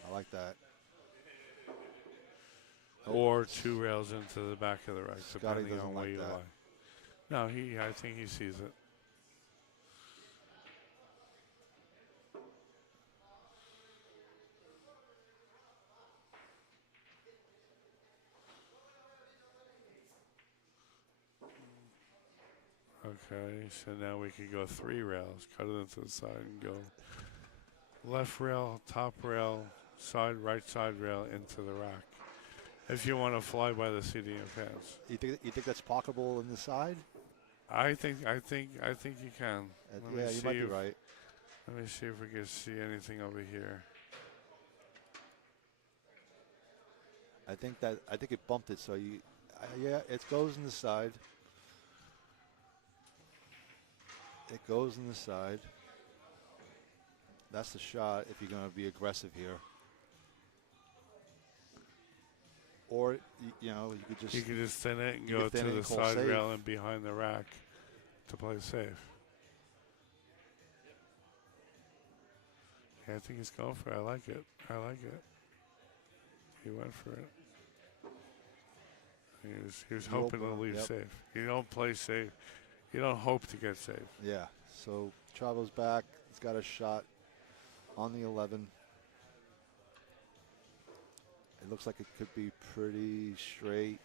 I like that. Or 2 rails into the back of the rack, Scotty depending doesn't on where like you that. lie. No, I think he sees it. Okay, so now we can go 3 rails, cut it into the side and go left rail, top rail, right side rail into the rack. If you want to fly by the seat of your pants. You think that's pocketable in the side? I think you can. Yeah, you might be right. Let me see if we can see anything over here. I think it bumped it, so yeah, it goes in the side. It goes in the side. That's the shot if you're going to be aggressive here. Or, you could just thin it and go to the side rail and behind the rack to play safe. Yeah, I think he's going for it. I like it. He went for it. He was hoping to leave safe. You don't play safe. You don't hope to get safe. Yeah. So Chavo's back. He's got a shot on the 11. It looks like it could be pretty straight.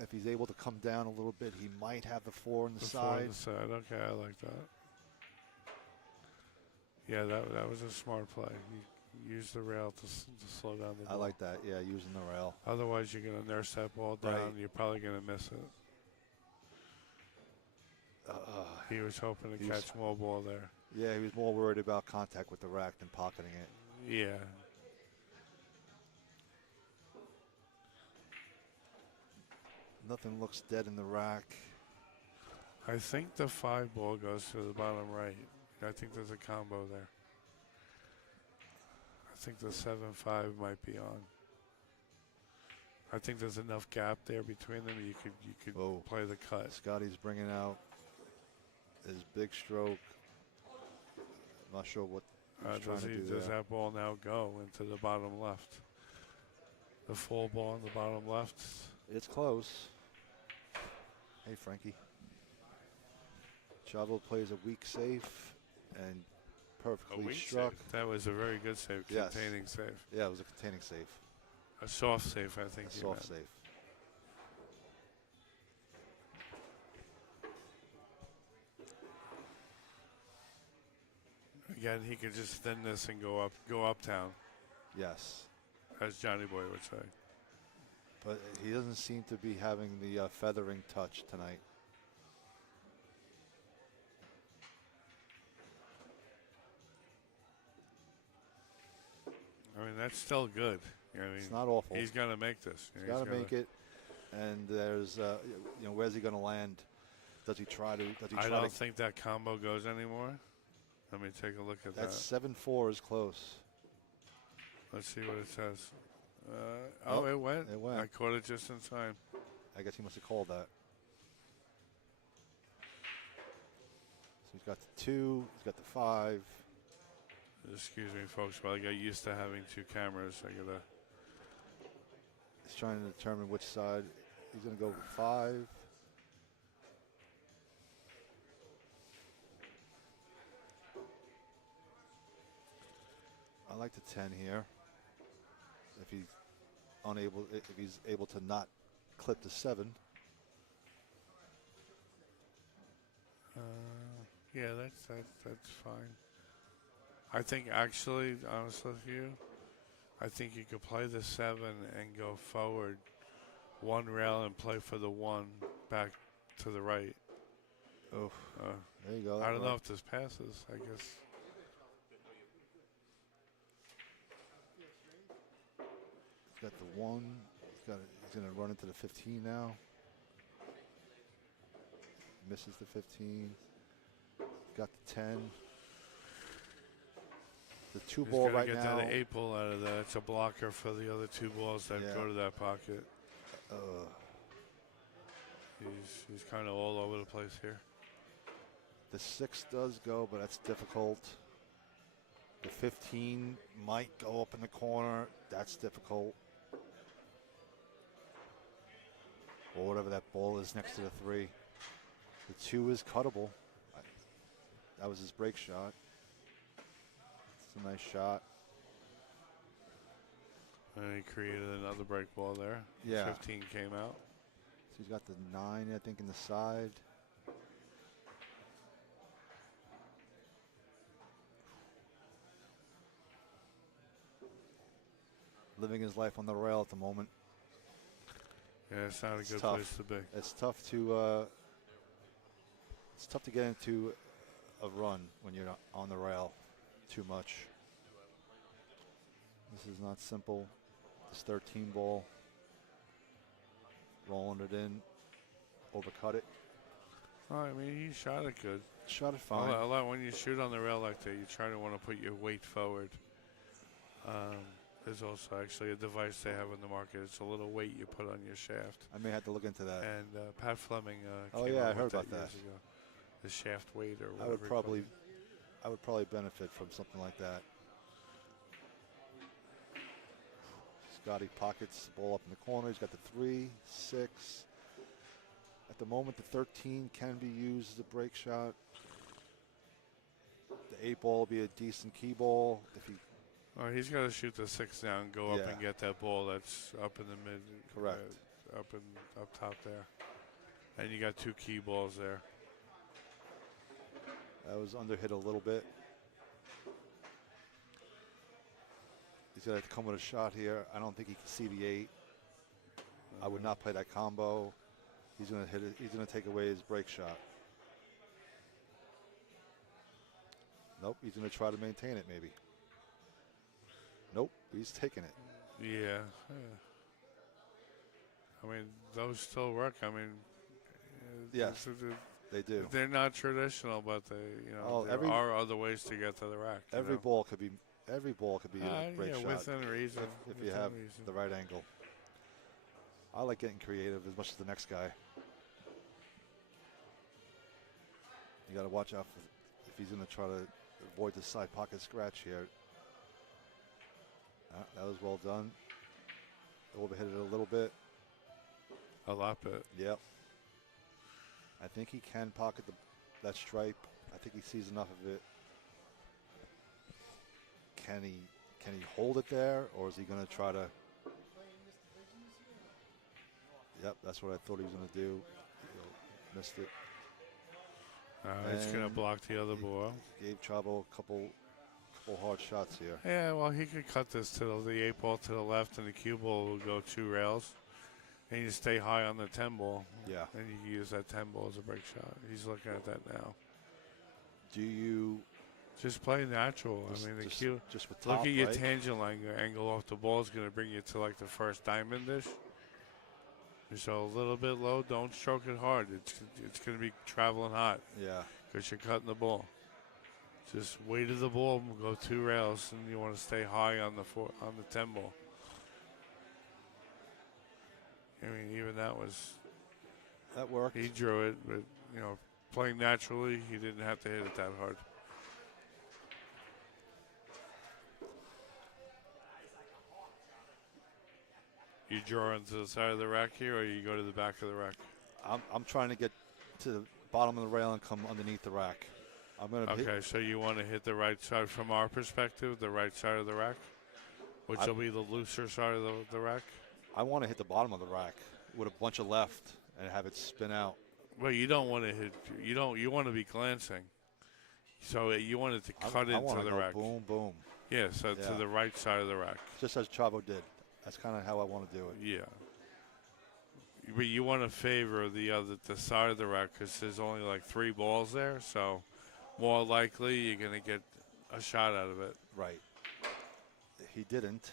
If he's able to come down a little bit, he might have the 4 on the side. 4 on the side. Okay, I like that. Yeah, that was a smart play. You use the rail to slow down the ball. I like that. Yeah, using the rail. Otherwise, you're going to nurse that ball down. Right. You're probably going to miss it. He was hoping to catch more ball there. Yeah, he was more worried about contact with the rack than pocketing it. Yeah. Nothing looks dead in the rack. I think the 5 ball goes to the bottom right. I think there's a combo there. I think the 7-5 might be on. I think there's enough gap there between them. You could play the cut. Scotty's bringing out his big stroke. I'm not sure what he's trying to do there. Does that ball now go into the bottom left? The full ball on the bottom left. It's close. Hey, Frankie. Chavo plays a weak safe and perfectly struck. Save. That was a very good save, containing save. Yeah, it was a containing save. A soft save, I think. A soft save. Again, he could just thin this and go uptown. Yes. As Johnny Boy would say. But he doesn't seem to be having the feathering touch tonight. I mean, that's still good. I mean, It's not awful. He's going to make this. He's got to make it. And there's, where's he going to land? Does he try to? I don't think that combo goes anymore. Let me take a look at that. That's 7-4 is close. Let's see what it says. It went. It went. I caught it just in time. I guess he must have called that. So he's got the 2. He's got the 5. Excuse me, folks, but I got used to having 2 cameras. I gotta. He's trying to determine which side he's going to go with 5. I like the 10 here. If he's able to not clip the 7. Yeah, that's fine. I think actually, honestly with you, I think you could play the 7 and go forward 1 rail and play for the 1 back to the right. Oh, there you go. I don't know if this passes. I guess. He's got the 1. He's going to run into the 15 now. Misses the 15. Got the 10. The 2 ball right get now. That 8 ball out of that. It's a blocker for the other 2 balls that go to that pocket. He's kind of all over the place here. The 6 does go, but that's difficult. The 15 might go up in the corner. That's difficult. Or whatever that ball is next to the 3. The 2 is cuttable. That was his break shot. It's a nice shot. And he created another break ball there. Yeah. 15 came out. So he's got the 9, I think, in the side. Living his life on the rail at the moment. Yeah, it's not a good tough. place to be. It's tough to get into a run when you're on the rail too much. This is not simple. This 13 ball, rolling it in, overcut it. Oh, I mean, he shot it good. Shot it fine. A lot when you shoot on the rail like that, you try to want to put your weight forward. There's also actually a device they have in the market. It's a little weight you put on your shaft. I may have to look into that. And Pat Fleming oh came yeah, I up heard with about years that. ago. The shaft weight or whatever. I would probably benefit from something like that. Scotty pockets the ball up in the corner. He's got the 3, 6. At the moment, the 13 can be used as a break shot. The 8 ball will be a decent key ball if he. Oh, he's got to shoot the 6 down, go up and get that ball that's up in the mid. Correct. Up top there. And you got 2 key balls there. That was underhit a little bit. He's going to have to come with a shot here. I don't think he can see the 8. I would not play that combo. He's going to hit it. He's going to take away his break shot. Nope. He's going to try to maintain it maybe. Nope. He's taking it. Yeah. I mean, those still work. I mean, yes, they do. They're not traditional, but there are other ways to get to the rack. Every ball could be a break shot. Within reason. If you have the right angle. I like getting creative as much as the next guy. You got to watch out if he's going to try to avoid the side pocket scratch here. That was well done. Overhit it a little bit. A lot bit. Yep. I think he can pocket that stripe. I think he sees enough of it. Can he hold it there, or is he going to try to? Yep, that's what I thought he was going to do. Missed it. It's going to block the other ball. Gave Chavo a couple hard shots here. Yeah, well, he could cut this to the 8 ball to the left, and the cue ball will go 2 rails. And you stay high on the 10 ball. Yeah. And you can use that 10 ball as a break shot. He's looking at that now. Do you just play natural? Just, I mean, the just, cue. just with Look top, at your right? tangent angle off the ball is going to bring you to like the first diamond dish. So a little bit low. Don't stroke it hard. It's going to be traveling hot. Yeah. Because you're cutting the ball. Just weight of the ball, go 2 rails, and you want to stay high on the 10 ball. I mean, even that worked. He drew it, but playing naturally, he didn't have to hit it that hard. You draw into the side of the rack here, or you go to the back of the rack? I'm trying to get to the bottom of the rail and come underneath the rack. I'm gonna. Okay, so you want to hit the right side from our perspective, the right side of the rack, which will be the looser side of the rack. I want to hit the bottom of the rack with a bunch of left and have it spin out. Well, you don't want to hit. You want to be glancing. So you want it to cut into the rack. Boom, boom. Yeah, so to the right side of the rack. Just as Chavo did. That's kind of how I want to do it. Yeah. But you want to favor the side of the rack because there's only like 3 balls there, so more likely you're going to get a shot out of it. Right. He didn't.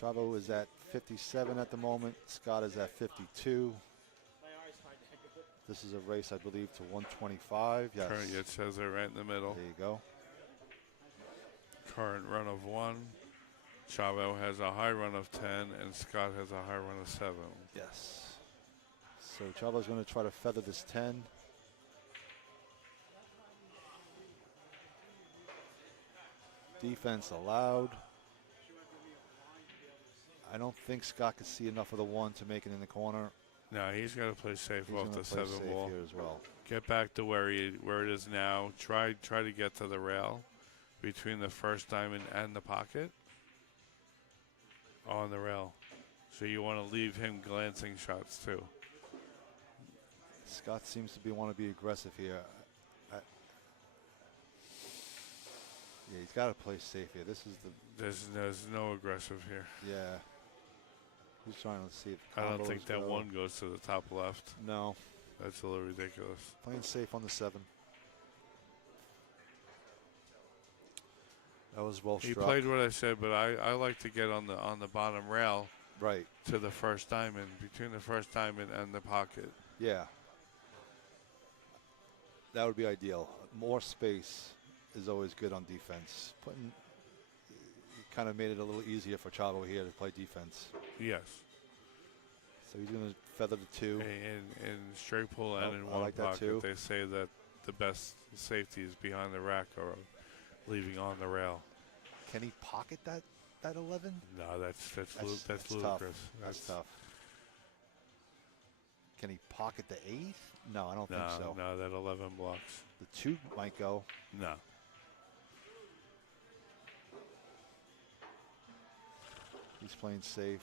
Chavo is at 57 at the moment. Scott is at 52. This is a race, I believe, to 125. Yes. Current, it says it right in the middle. There you go. Current run of 1. Chavo has a high run of 10, and Scott has a high run of 7. Yes. So Chavo's going to try to feather this 10. Defense allowed. I don't think Scott can see enough of the 1 to make it in the corner. No, he's got to play safe off the 7 ball. Here as well. Get back to where it is now. Try to get to the rail between the first diamond and the pocket on the rail. So you want to leave him glancing shots too. Scott seems to want to be aggressive here. Yeah, he's got to play safe here. This is the. There's no aggressive here. Yeah. He's trying to see if I don't think that 1 goes to the top left. No. That's a little ridiculous. Playing safe on the 7. That was well struck. He played what I said, but I like to get on the bottom rail. Right. To the first diamond, between the first diamond and the pocket. Yeah. That would be ideal. More space is always good on defense. Kind of made it a little easier for Chavo here to play defense. Yes. So he's going to feather the 2. In straight pull and in one pocket, they say that the best safety is behind the rack or leaving on the rail. Can he pocket that 11? No, that's ludicrous. Tough. That's tough. Can he pocket the 8? No, I don't think so. No, that 11 blocks. The 2 might go. No. He's playing safe.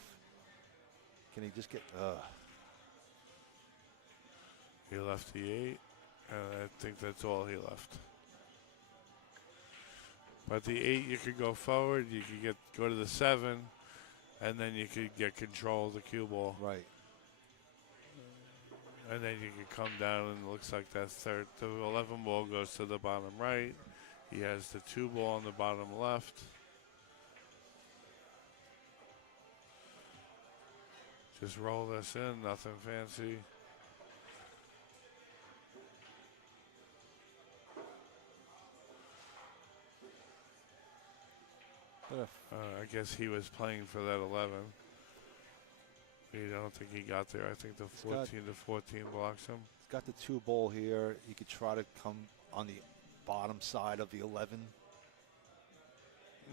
Can he just get... He left the 8. I think that's all he left. But the 8, you could go forward. You could go to the 7, and then you could get control of the cue ball. Right. And then you could come down, and it looks like that third. The 11 ball goes to the bottom right. He has the 2 ball on the bottom left. Just roll this in, nothing fancy. I guess he was playing for that 11. I don't think he got there. I think the 14 to 14 blocks him. He's got the 2 ball here. He could try to come on the bottom side of the 11.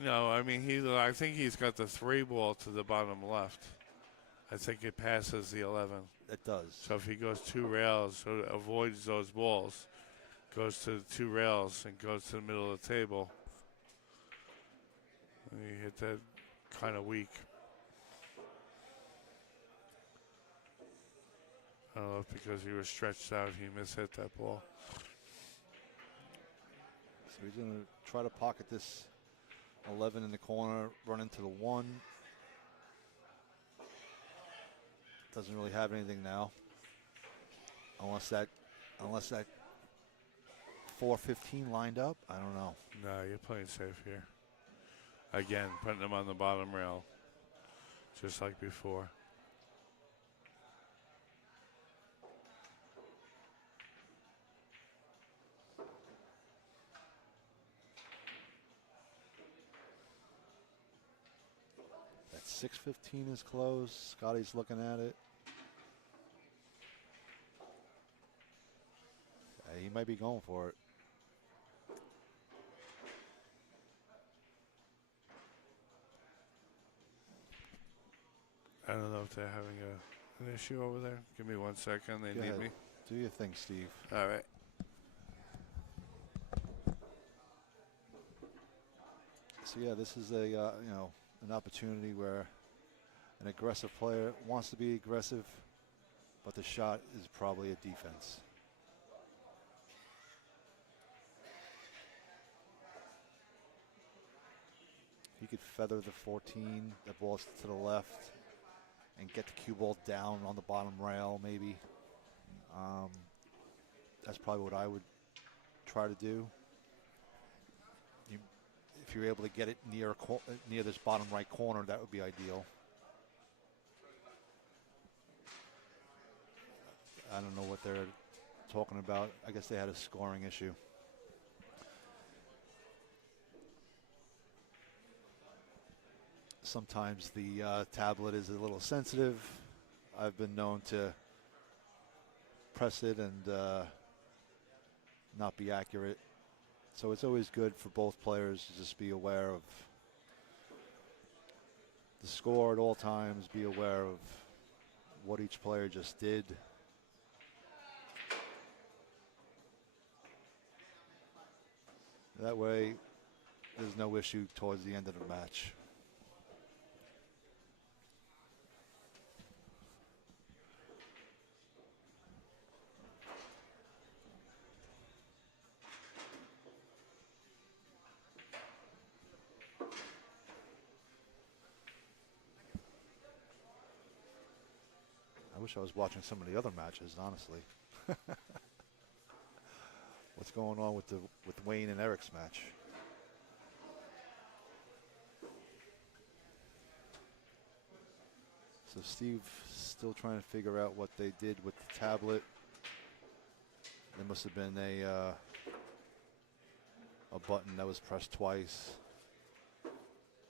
No, I mean I think he's got the 3 ball to the bottom left. I think it passes the 11. It does. So if he goes 2 rails, so it avoids those balls, goes to the 2 rails and goes to the middle of the table. And you hit that kind of weak. I don't know if because he was stretched out, he mishit that ball. So he's going to try to pocket this 11 in the corner, run into the 1. doesn't really have anything now. Unless that 415 lined up, I don't know. No, you're playing safe here. Again, putting them on the bottom rail, just like before. That 615 is close. Scotty's looking at it. He might be going for it. I don't know if they're having an issue over there. Give me 1 second. They need me. Do your thing, Steve. All right. So yeah, this is a an opportunity where an aggressive player wants to be aggressive, but the shot is probably a defense. He could feather the 14, the ball's to the left, and get the cue ball down on the bottom rail, maybe. That's probably what I would try to do. If you're able to get it near this bottom right corner, that would be ideal. I don't know what they're talking about. I guess they had a scoring issue. Sometimes the tablet is a little sensitive. I've been known to press it and not be accurate. So it's always good for both players to just be aware of the score at all times, be aware of what each player just did. That way, there's no issue towards the end of the match. I wish I was watching some of the other matches, honestly. What's going on with Wayne and Eric's match? So Steve still trying to figure out what they did with the tablet. There must have been a button that was pressed twice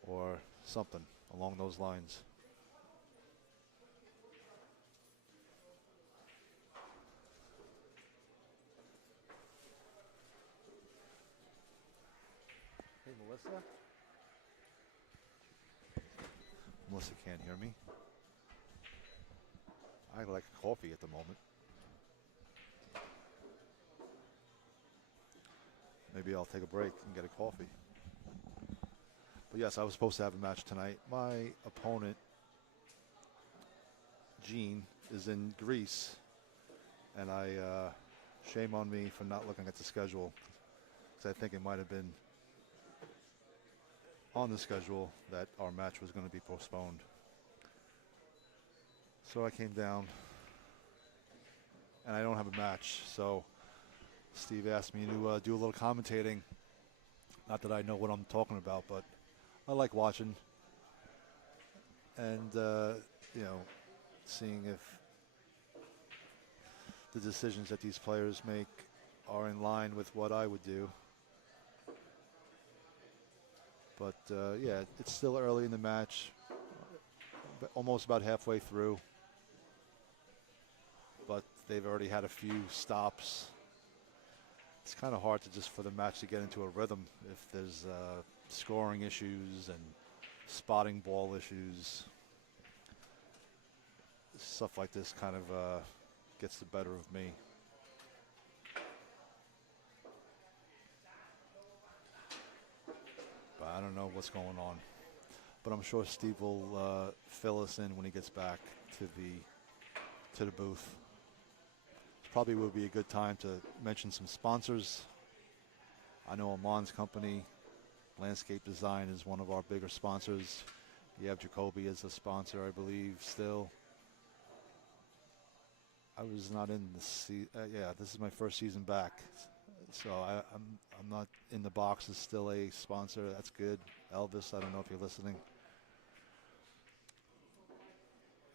or something along those lines. Hey, Melissa? Melissa can't hear me. I like coffee at the moment. Maybe I'll take a break and get a coffee. But yes, I was supposed to have a match tonight. My opponent, Gene, is in Greece. And shame on me for not looking at the schedule, because I think it might have been on the schedule that our match was going to be postponed. So I came down, and I don't have a match. So Steve asked me to do a little commentating. Not that I know what I'm talking about, but I like watching and seeing if the decisions that these players make are in line with what I would do. But yeah, it's still early in the match, almost about halfway through. But they've already had a few stops. It's kind of hard for the match to get into a rhythm if there's scoring issues and spotting ball issues. Stuff like this kind of gets the better of me. But I don't know what's going on. But I'm sure Steve will fill us in when he gets back to the booth. Probably would be a good time to mention some sponsors. I know Amon's company, Landscape Design, is one of our bigger sponsors. You have Jacoby as a sponsor, I believe, still. I was not in the yeah, this is my first season back, so I'm not in the box. Is still a sponsor. That's good. Elvis, I don't know if you're listening.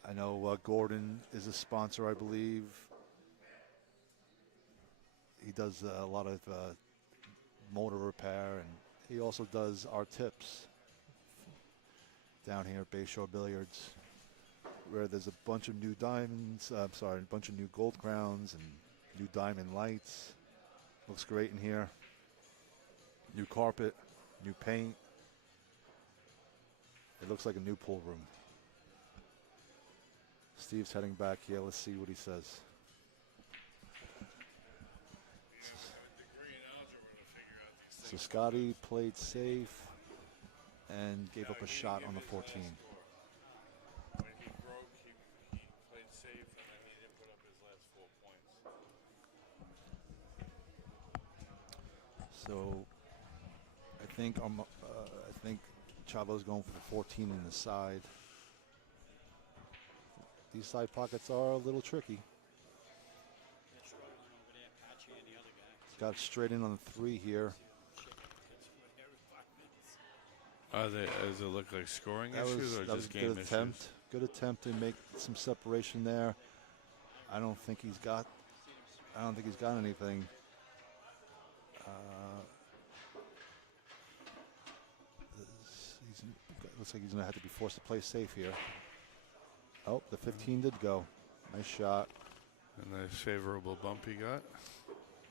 I know Gordon is a sponsor, I believe. He does a lot of motor repair, and he also does our tips down here at Bayshore Billiards, where there's a bunch of new diamonds. I'm sorry, a bunch of new gold crowns and new diamond lights. Looks great in here. New carpet, new paint. It looks like a new pool room. Steve's heading back here. Let's see what he says. So Scotty played safe and gave up a shot on the 14. When he broke, he played safe, and then he didn't put up his last 4 points. So I think Chavo's going for the 14 in the side. These side pockets are a little tricky. Got it straight in on the 3 here. Does it look like scoring issues or just game issues? Good attempt to make some separation there. I don't think he's got anything. Looks like he's going to have to be forced to play safe here. Oh, the 15 did go. Nice shot. And nice favorable bump he got.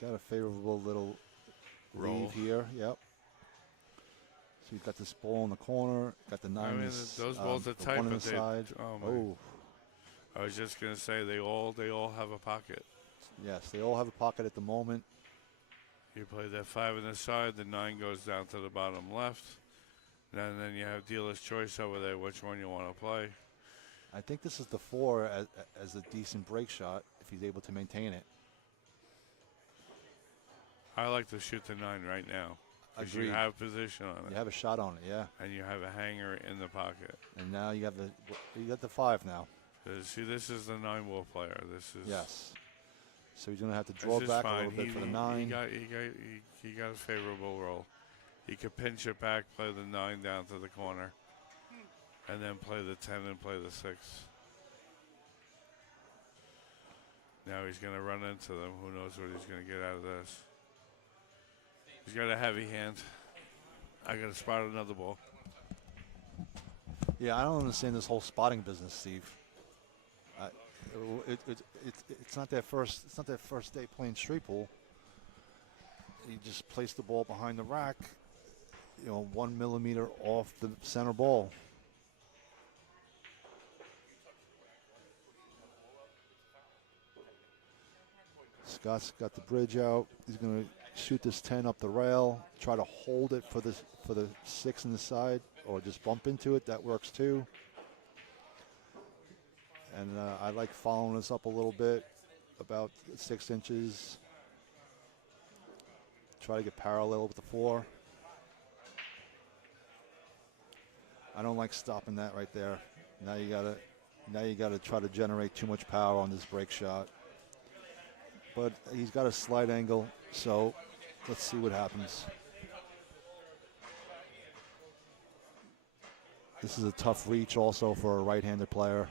Got a favorable little roll lead here. Yep. So you've got this ball in the corner. Got the 9. I mean, those balls are tight, but they. Side. Oh. I was just gonna say they all have a pocket. Yes, they all have a pocket at the moment. You play that 5 on the side. The 9 goes down to the bottom left. And then you have dealer's choice over there, which one you want to play. I think this is the 4 as a decent break shot if he's able to maintain it. I like to shoot the 9 right now. Because you have position on it. You have a shot on it, yeah. And you have a hanger in the pocket. And now you got the 5 now. See, this is the 9-ball player. This is yes. So he's going to have to draw back a little bit for the 9. He got a favorable roll. He could pinch it back, play the 9 down to the corner, and then play the 10 and play the 6. Now he's going to run into them. Who knows what he's going to get out of this. He's got a heavy hand. I got to spot another ball. Yeah, I don't understand this whole spotting business, Steve. It's not their first. It's not their first day playing street pool. You just place the ball behind the rack, 1 millimeter off the center ball. Scott's got the bridge out. He's going to shoot this 10 up the rail. Try to hold it for the 6 in the side, or just bump into it. That works too. And I like following this up a little bit, about 6 inches. Try to get parallel with the 4. I don't like stopping that right there. Now you gotta try to generate too much power on this break shot. But he's got a slight angle, so let's see what happens. This is a tough reach also for a right-handed player.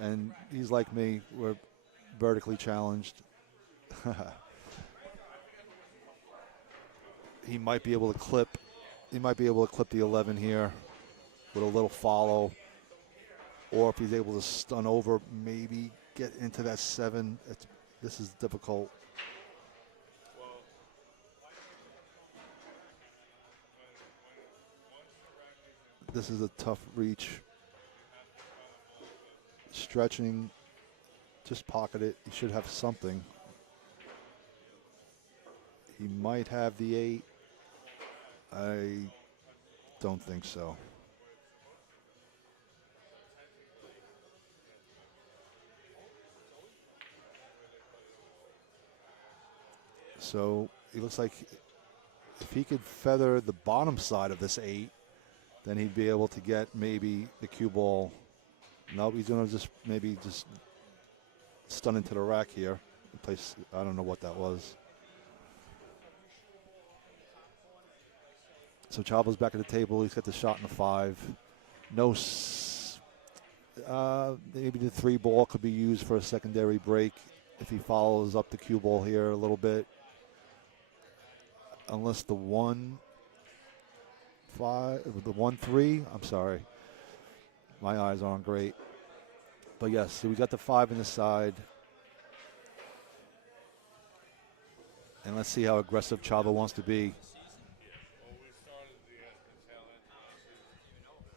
And he's like me, we're vertically challenged. He might be able to clip. He might be able to clip the 11 here with a little follow. Or if he's able to stun over, maybe get into that 7. This is difficult. This is a tough reach. Stretching, just pocket it. He should have something. He might have the 8. I don't think so. So it looks like if he could feather the bottom side of this 8, then he'd be able to get maybe the cue ball. No, he's going to just stun into the rack here. Place, I don't know what that was. So Chavo's back at the table. He's got the shot in the 5. No, maybe the 3 ball could be used for a secondary break if he follows up the cue ball here a little bit. Unless the 1-5, the 1-3. I'm sorry, my eyes aren't great. But yes, so we got the 5 in the side. And let's see how aggressive Chavo wants to be. Well, we started the tail end of the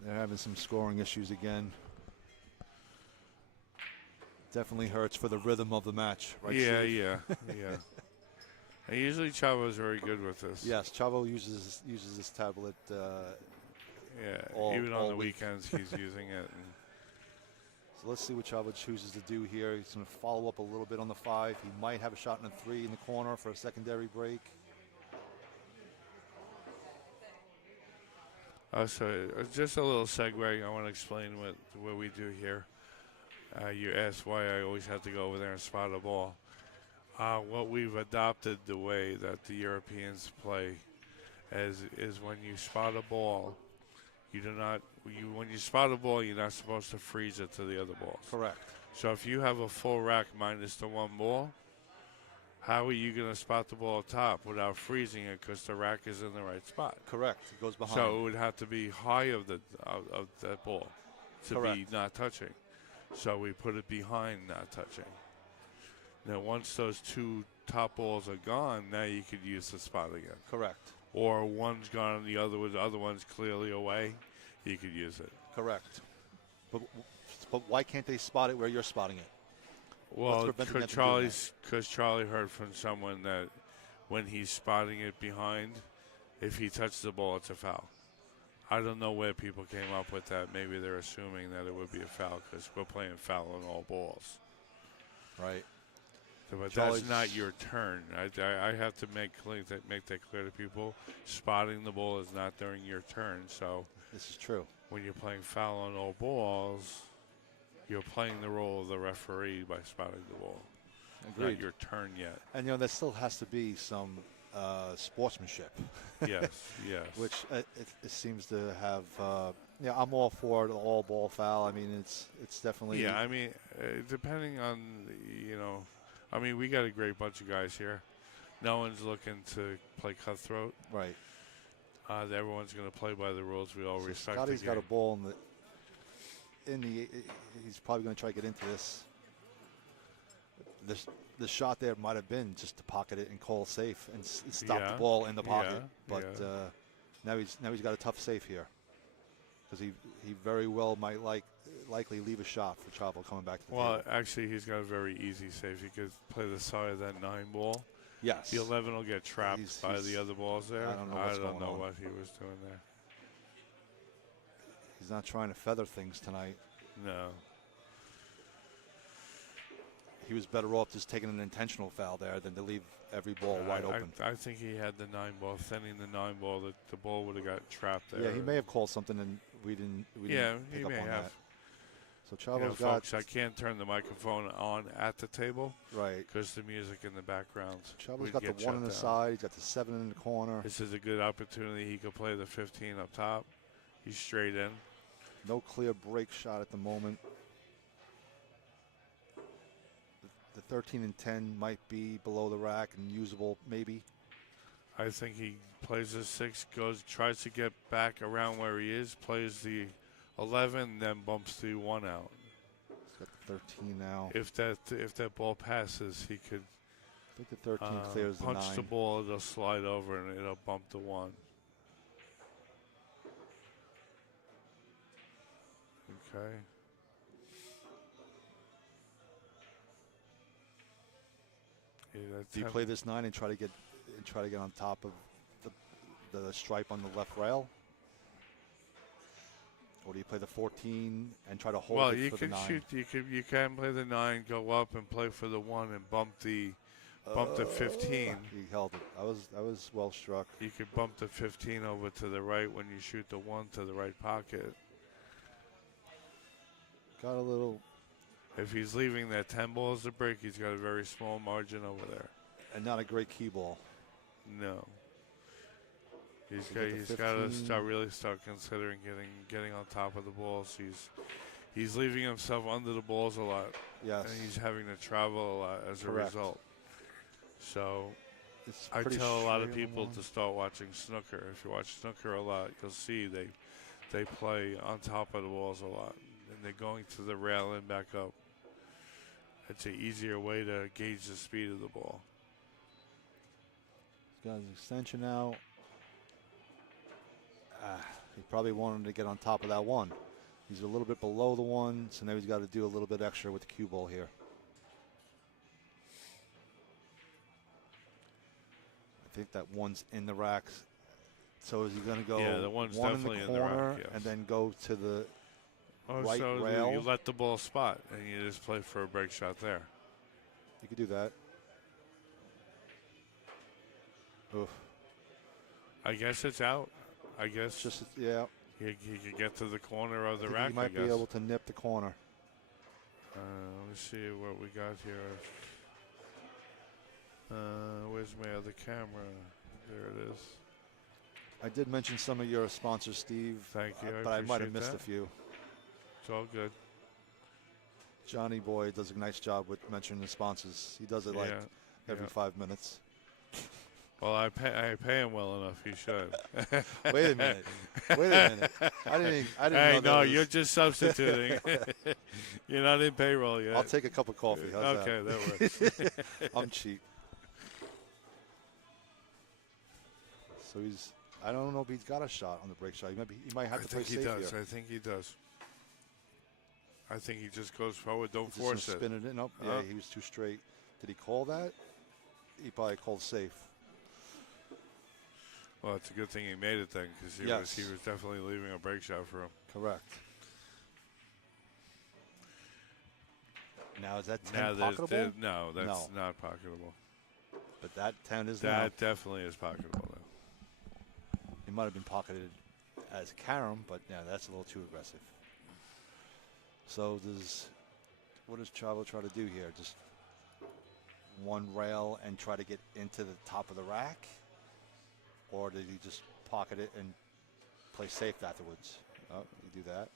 season. They're having some scoring issues again. Definitely hurts for the rhythm of the match, right? Yeah, Steve? yeah, yeah. And usually Chavo's very good with this. Yes, Chavo uses this tablet. Yeah, even on the weekends he's using it. And So let's see what Chavo chooses to do here. He's going to follow up a little bit on the 5. He might have a shot in the 3 in the corner for a secondary break. So just a little segue. I want to explain what we do here. You asked why I always have to go over there and spot a ball. What we've adopted the way that the Europeans play is when you spot a ball, when you spot a ball, you're not supposed to freeze it to the other balls. Correct. So if you have a full rack minus the 1 ball, how are you going to spot the ball top without freezing it because the rack is in the right spot? Correct. It goes behind. So it would have to be high of that ball to be not touching. So we put it behind not touching. Now once those 2 top balls are gone, now you could use the spot again. Correct. Or one's gone and the other one's clearly away, you could use it. Correct. But why can't they spot it where you're spotting it? Well, because Charlie heard from someone that when he's spotting it behind, if he touches the ball, it's a foul. I don't know where people came up with that. Maybe they're assuming that it would be a foul because we're playing foul on all balls. Right. So, but that's not your turn. I have to make that clear to people. Spotting the ball is not during your turn. So this is true. When you're playing foul on all balls, you're playing the role of the referee by spotting the ball. Agreed. Not your turn yet. And there still has to be some sportsmanship. Yes, yes. Which it seems to have. I'm all for the all ball foul. I mean, it's definitely. Yeah, I mean, depending on we got a great bunch of guys here. No one's looking to play cutthroat. Right. Everyone's going to play by the rules. We all respect. Scotty's got a ball he's probably going to try to get into this. The shot there might have been just to pocket it and call safe and stop the ball in the pocket. But now he's got a tough safe here because he very well might likely leave a shot for Chavo coming back to the table. Well, actually, he's got a very easy safe. He could play the side of that 9 ball. Yes. The 11 will get trapped by the other balls there. I don't know what he was doing there. He's not trying to feather things tonight. No. He was better off just taking an intentional foul there than to leave every ball wide open. I think he had the 9 ball, thinning the 9 ball, that the ball would have got trapped there. Yeah, he may have called something and we didn't pick he up may on have. that. So Chavo's got. Folks, I can't turn the microphone on at the table. Right. Because the music in the background. Chavo's got the 1 on the side. He's got the 7 in the corner. This is a good opportunity. He could play the 15 up top. He's straight in. No clear break shot at the moment. The 13 and 10 might be below the rack and usable, maybe. I think he plays the 6, tries to get back around where he is, plays the 11, then bumps the 1 out. He's got the 13 now. If that ball passes, he could. I think the 13 clears the 9. Punch the ball, it'll slide over and it'll bump the 1. Okay. Do you play this 9 and try to get on top of the stripe on the left rail? Or do you play the 14 and try to hold it for the 9? Well, you can shoot. You can play the 9, go up and play for the 1 and bump the 15. He held it. I was well struck. You could bump the 15 over to the right when you shoot the 1 to the right pocket. Got a little, If he's leaving that 10 balls to break, he's got a very small margin over there. and not a great key ball. No. He's So got get the to 15. really start considering getting on top of the balls. He's leaving himself under the balls a lot, Yes. and he's having to travel a lot as a Correct. result. So It's I pretty tell a lot of straight on people one. to start watching snooker. If you watch snooker a lot, you'll see they play on top of the balls a lot, and they're going to the rail and back up. It's an easier way to gauge the speed of the ball. He's got his extension out. He probably wanted to get on top of that one. He's a little bit below the one, so now he's got to do a little bit extra with the cue ball here. I think that one's in the racks. So is he going to go Yeah, the one's one in the definitely in the corner rack, yes. and then go to the right So rail? you let the ball spot, and you just play for a break shot there. You could do that. Oof. I guess it's out. I guess It's just, yeah. he could get to the corner of I the think rack. he might I guess. be able to nip the corner. Let me see what we got here. Where's my other camera? There it is. I did mention some of your sponsors, Steve. Thank you. But I might have appreciate missed that. a few. It's all good. Johnny Boy does a nice job with mentioning the sponsors. He does it like every 5 minutes. Well, I pay him well enough. He should. Wait a minute. Wait a minute. I didn't Hey, know that no, was- you're just substituting. You're not in payroll yet. I'll take a cup of coffee. How's Okay, that? that works. I'm cheap. So I don't know if he's got a shot on the break shot. He might have I to play think he safe does. here. I think he does. I think he just goes forward. Don't He's just gonna force it. spin it in. Nope. Yeah, he was too straight. Did he call that? He probably called safe. Well, it's a good thing he made it then, because he was definitely leaving a break shot for him. Correct. Now is that 10 Now, pocketable? no, that's No. not pocketable. But that 10 is now. That definitely is pocketable. Then. It might have been pocketed as carom, but yeah, that's a little too aggressive. So what does Chavo try to do here? Just one rail and try to get into the top of the rack? Or did he just pocket it and play safe afterwards? Oh, you do that.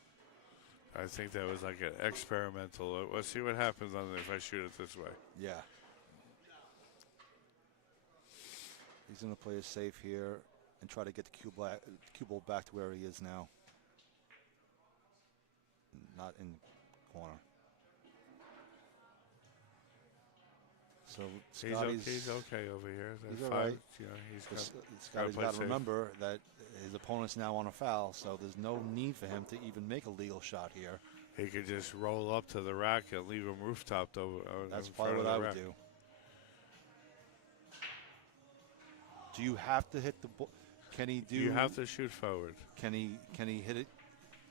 I think that was like an experimental. Let's see what happens on if I shoot it this way. Yeah. He's going to play it safe here and try to get the cue ball back to where he is now. Not in the corner. So Scotty's He's okay over here. He's That all five, right. you know, he's Scotty's play got to safe. remember that his opponent's now on a foul, so there's no need for him to even make a legal shot here. He could just roll up to the rack and leave him rooftopped over. That's in front probably of what the I would rack. do. Do you have to hit the ball? Can he do? You have to shoot forward Can he hit it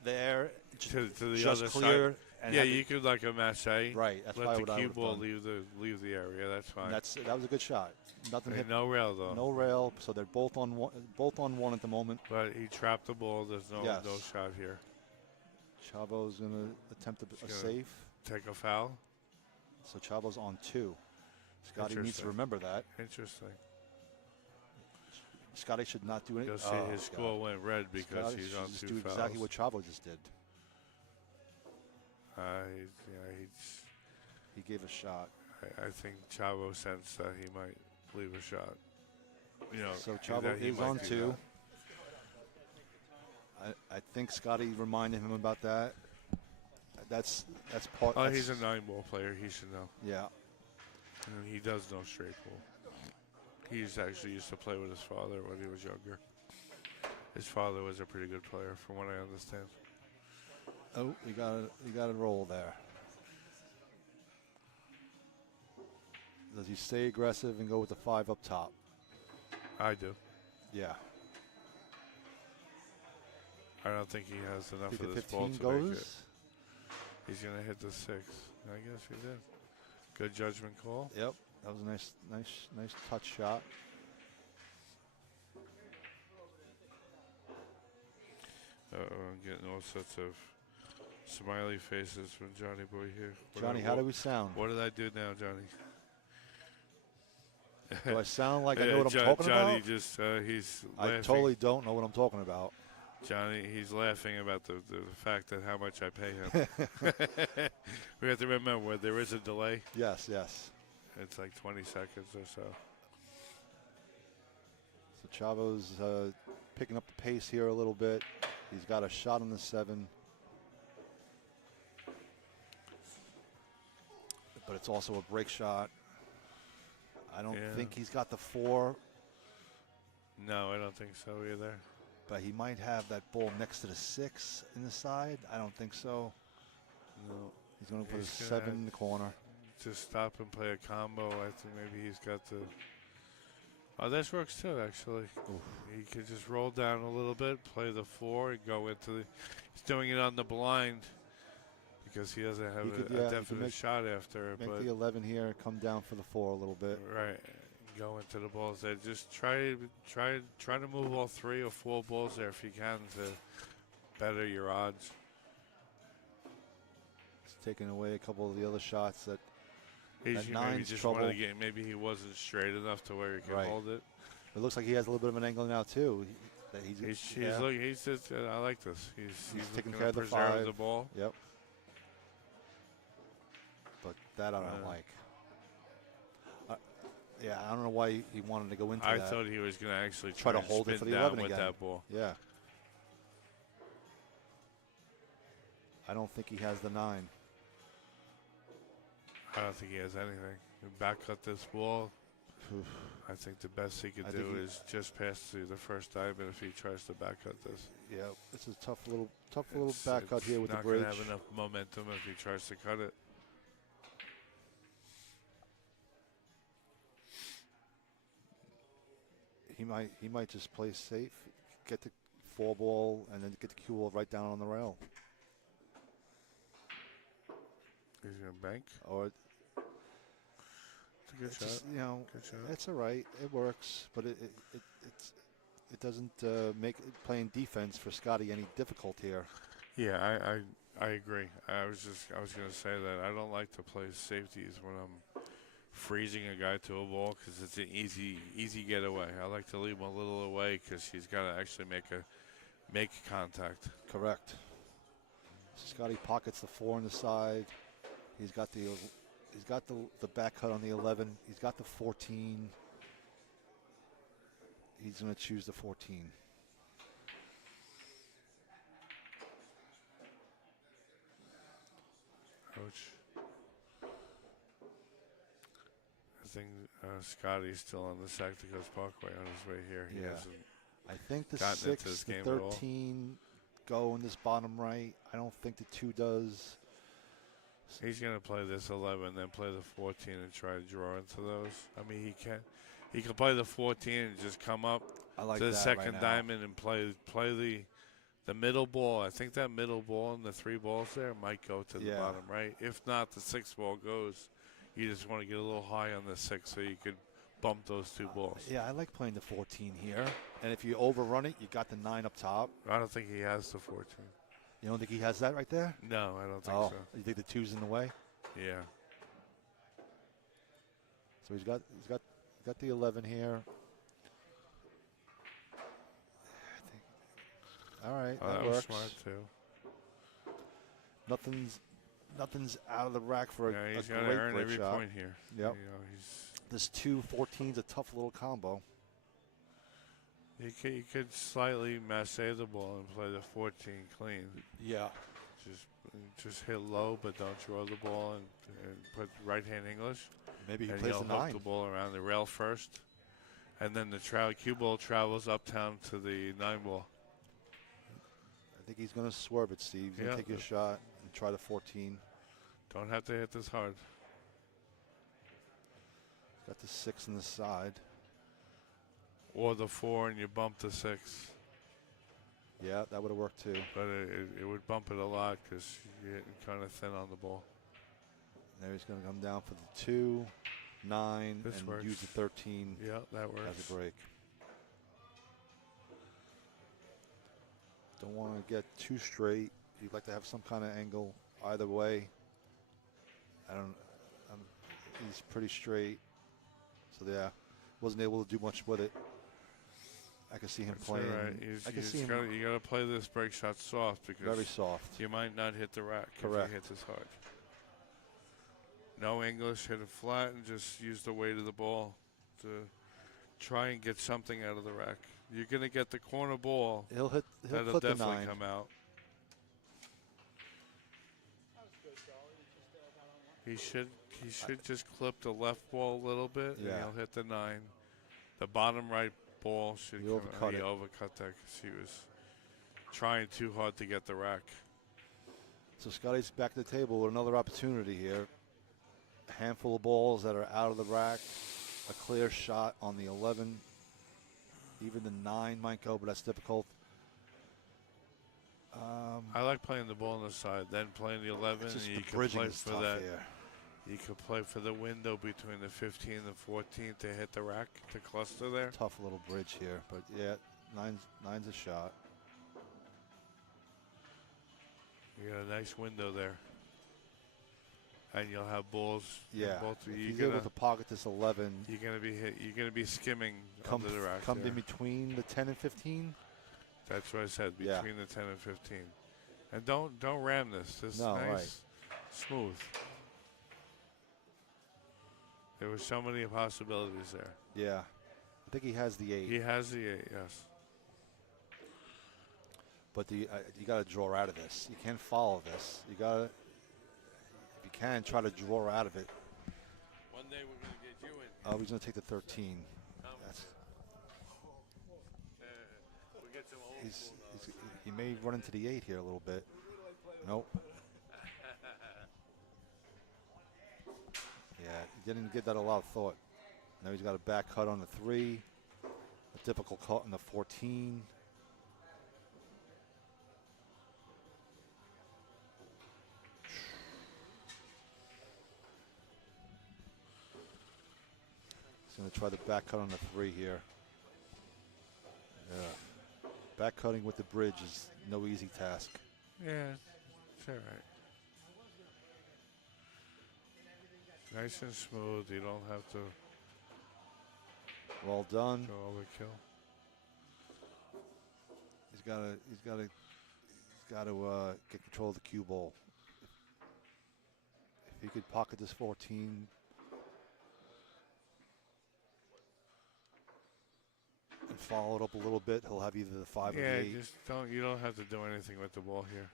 there to the just other clear? side. And Yeah, have you it- could like a mache. Right, that's Let probably the what I cue would've ball done. leave the area. That's fine. That was a good shot. Nothing And hit. no rail though. No rail, so they're both on one at the moment. But he trapped the ball. There's no Yes. shot here. Chavo's going to attempt a gonna- safe. Take a foul. So Chavo's on 2. Scotty needs to Interesting. remember that. Interesting. Scotty should not do anything. You'll see his score went red because Scotty he's should on just 2 do fouls. exactly what Chavo just did. He gave a shot. I think Chavo sensed that he might leave a shot. You know, So that Chavo he is might on do 2. that. I think Scotty reminded him about that. That's part. Oh, that's- he's a 9-ball player. He should know. Yeah. And he does know straight ball. He's actually used to play with his father when he was younger. His father was a pretty good player, from what I understand. Oh, you got to roll there. Does he stay aggressive and go with the 5 up top? I do. Yeah. I don't think he has enough Think of the this ball 15 to make it. goes? He's going to hit the 6. I guess he did. Good judgment call. Yep. That was a nice touch shot. I'm getting all sorts of Smiley faces from Johnny Boy here. Johnny, how do we sound? What did I do now, Johnny? Do I sound like I know what I'm talking Johnny about? just, he's I laughing. totally don't know what I'm talking about. Johnny, he's laughing about the fact that how much I pay him. We have to remember there is a delay. Yes, yes. It's like 20 seconds or so. So Chavo's picking up the pace here a little bit. He's got a shot on the 7. But it's also a break shot. I don't think he's got the 4. No, I don't think so either. But he might have that ball next to the 6 in the side. I don't think so. No. He's going to put a 7 in the corner. Just stop and play a combo. I think maybe he's got the... Oh, this works too, actually. Oof. He could just roll down a little bit, play the 4, and go into the... He's doing it on the blind because he doesn't have a definite shot after. Make the 11 here, come down for the 4 a little bit. Right. Go into the balls there. Just try to move all 3 or 4 balls there if you can to better your odds. He's taking away a couple of the other shots that He's maybe just trouble. Wanted to get, maybe he wasn't straight enough to where he can hold it. It looks like he has a little bit of an angle now too. He's just, I like this. He's taking looking care of to the preserve 5. the ball. Yep. But that I don't like. Yeah, I don't know why he wanted to go into that. I thought he was going to actually try to hold it for the 11 with again. that ball. Yeah. I don't think he has the 9. I don't think he has anything. Back cut this ball. I think the best he could do is just pass through the first diamond if he tries to back cut this. Yeah, it's a tough little back cut here with the bridge. Not going to have enough momentum if he tries to cut it. He might just play safe, get the 4 ball, and then get the cue ball right down on the rail. He's going to bank. Or it's a good shot. Just, good shot. It's all right. It works, but it doesn't make playing defense for Scotty any difficult here. Yeah, I agree. I was going to say that I don't like to play safeties when I'm freezing a guy to a ball because it's an easy getaway. I like to leave him a little away because he's got to actually make contact. Correct. Scotty pockets the 4 on the side. He's got the back cut on the 11. He's got the 14. He's going to choose the 14. Coach. I think Scotty's still on the Sacticos Parkway on his way here. He hasn't I think the gotten 6, into this the game 13 go in this bottom right. I don't think the 2 does. He's going to play this 11, then play the 14 and try to draw into those. I mean, he can play the 14 and just come up to the second diamond and play the middle ball. I think that middle ball and the 3 balls there might go to the bottom right. If not, the 6 ball goes. You just want to get a little high on the 6 so you could bump those 2 balls. Yeah, I like playing the 14 here. And if you overrun it, you got the 9 up top. I don't think he has the 14. You don't think he has that right there? No, I don't think so. You think the 2's in the way? Yeah. So he's got the 11 here. All right, that works. Was smart too. Nothing's out of the rack for a he's great got to earn every shot. point here. Yep. This 2-14's a tough little combo. You could slightly masse the ball and play the 14 clean. Yeah. Just hit low, but don't draw the ball and put right hand English. Maybe he and plays the 9. Hook the ball around the rail first, and then the cue ball travels uptown to the 9 ball. I think he's going to swerve it, Steve. He's going to take his shot and try the 14. Don't have to hit this hard. Got the 6 on the side. Or the 4 and you bump the 6. Yeah, that would have worked too. But it would bump it a lot because you're getting kind of thin on the ball. Now he's going to come down for the 2, 9, this and works. use the 13. Yeah, that works. As a break. Don't want to get too straight. you'd like to have some kind of angle either way. I don't. He's pretty straight, so yeah, wasn't able to do much with it. I can see him That's playing. all right. I can see him You gotta play this break shot soft because very soft. you might not hit the rack Correct. if he hits as hard. No English, hit it flat and just use the weight of the ball to try and get something out of the rack. You're gonna get the corner ball. He'll That'll put the definitely 9. come out. That was good, Charlie. You just got on one. He should just clip the left ball a little bit, and Yeah. he'll hit the 9. The bottom right ball should He come overcut out. He it. overcut that because he was trying too hard to get the rack. So Scotty's back at the table with another opportunity here. A handful of balls that are out of the rack. A clear shot on the 11. Even the 9 might go, but that's difficult. I like playing the ball on the side, then playing the 11, It's and just you the can bridging play is for tough that. here. You could play for the window between the 15 and the 14 to hit the rack, to cluster there. Tough little bridge here, but yeah, nine's a shot. You got a nice window there, and you'll have balls. Yeah, both if you're he's gonna, able to pocket this 11, you're gonna be hit. You're gonna be skimming come under the rack. come there. in between the 10 and 15. That's what I said, Yeah. between the 10 and 15. And don't ram this. This No, nice, right. smooth. There were so many possibilities there. Yeah, I think he has the 8. He has the 8, yes. But you got to draw out of this. You can't follow this. You got to, if you can, try to draw out of it. One day we're going to get you in. Oh, he's going to take the 13. That's, We get some old he may run into the 8 here a little bit. Nope. Yeah, he didn't give that a lot of thought. Now he's got a back cut on the 3, a difficult cut on the 14. He's going to try the back cut on the 3 here. Yeah. Back cutting with the bridge is no easy task. Yeah, it's all right. Nice and smooth. You don't have to Well done. go overkill. He's got to get control of the cue ball. If he could pocket this 14, and follow it up a little bit, he'll have either the 5 or the 8. Just don't. You don't have to do anything with the ball here.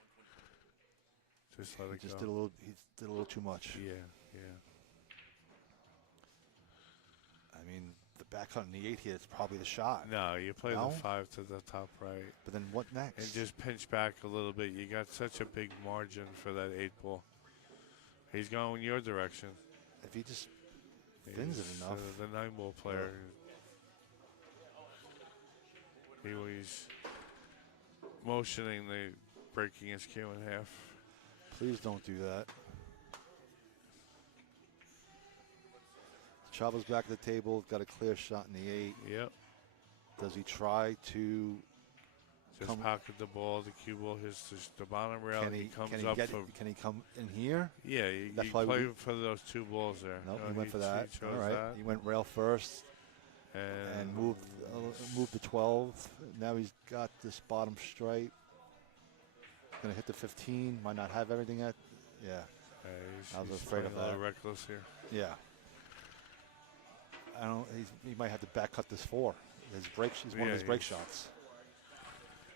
Just let it He go. did a little too much. Yeah. I mean, the back cut on the 8 here is probably the shot. No, you play No? the 5 to the top right. But then what next? And just pinch back a little bit. You got such a big margin for that 8 ball. He's going your direction. If he just thins it He's, enough. The 9 ball player. He's motioning, breaking his cue in half. Please don't do that. Chavo's back at the table. Got a clear shot in the 8. Yep. Does he try to Just pocket the ball. The cue ball hits the bottom rail. Can he comes can he up get for. Can he come in here? Yeah, you That's why play we- for those 2 balls there. No, No, he went for that. He chose All right, that. he went rail first and moved the 12. Now he's got this bottom straight. Gonna hit the 15. Might not have everything yet. Yeah, I was he's afraid of playing a little that. reckless here. yeah. I don't. He might have to back cut this 4. He's one of his break shots.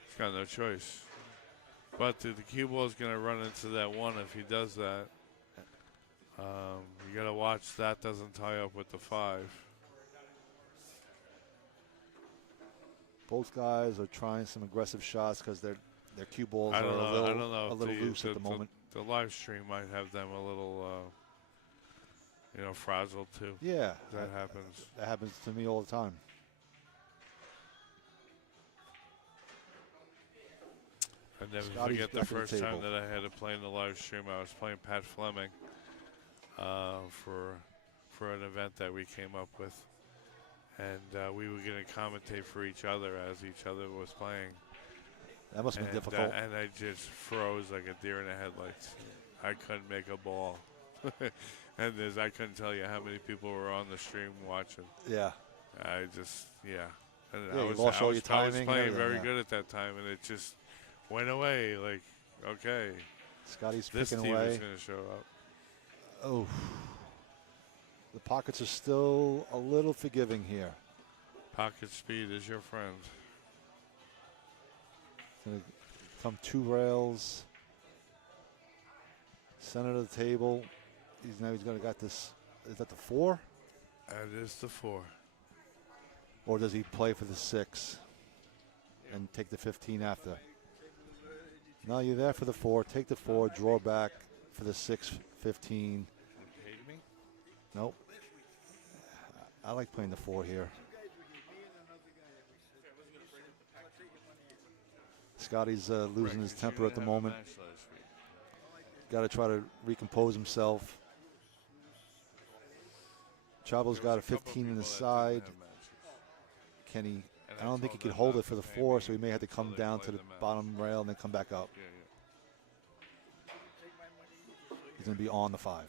He's got no choice. But the cue ball is going to run into that 1 if he does that. You got to watch that doesn't tie up with the 5. Both guys are trying some aggressive shots because their cue balls I are don't know. a I don't know. little, if loose at the moment. The live stream might have them a little, frazzled too. Yeah, That happens. That happens to me all the time. I never Scotty's forget the back at the first time table. that I had to play in the live stream. I was playing Pat Fleming for an event that we came up with, and we were going to commentate for each other as each other was playing. That must have been difficult. And I just froze like a deer in the headlights. I couldn't make a ball. And I couldn't tell you how many people were on the stream watching. Yeah. I just, yeah. And Yeah, you lost all your timing I was and playing everything, very yeah. good at that time, and it just went away. Like, okay, Scotty's this picking team away. is going to show up. Oh. The pockets are still a little forgiving here. Pocket speed is your friend. Gonna come 2 rails. Center of the table. He's gonna got this. Is that the 4? That is the 4. Or does he play for the 6 and take the 15 after? No, you're there for the 4. Take the 4, draw back for the 6, 15. Hate me? Nope. I like playing the 4 here. Scotty's losing his temper at the moment. Got to try to recompose himself. Chavo's got a 15 in the side. Can he? I don't think he could hold it for the 4, so he may have to come down to the bottom rail and then come back up. He's going to be on the 5.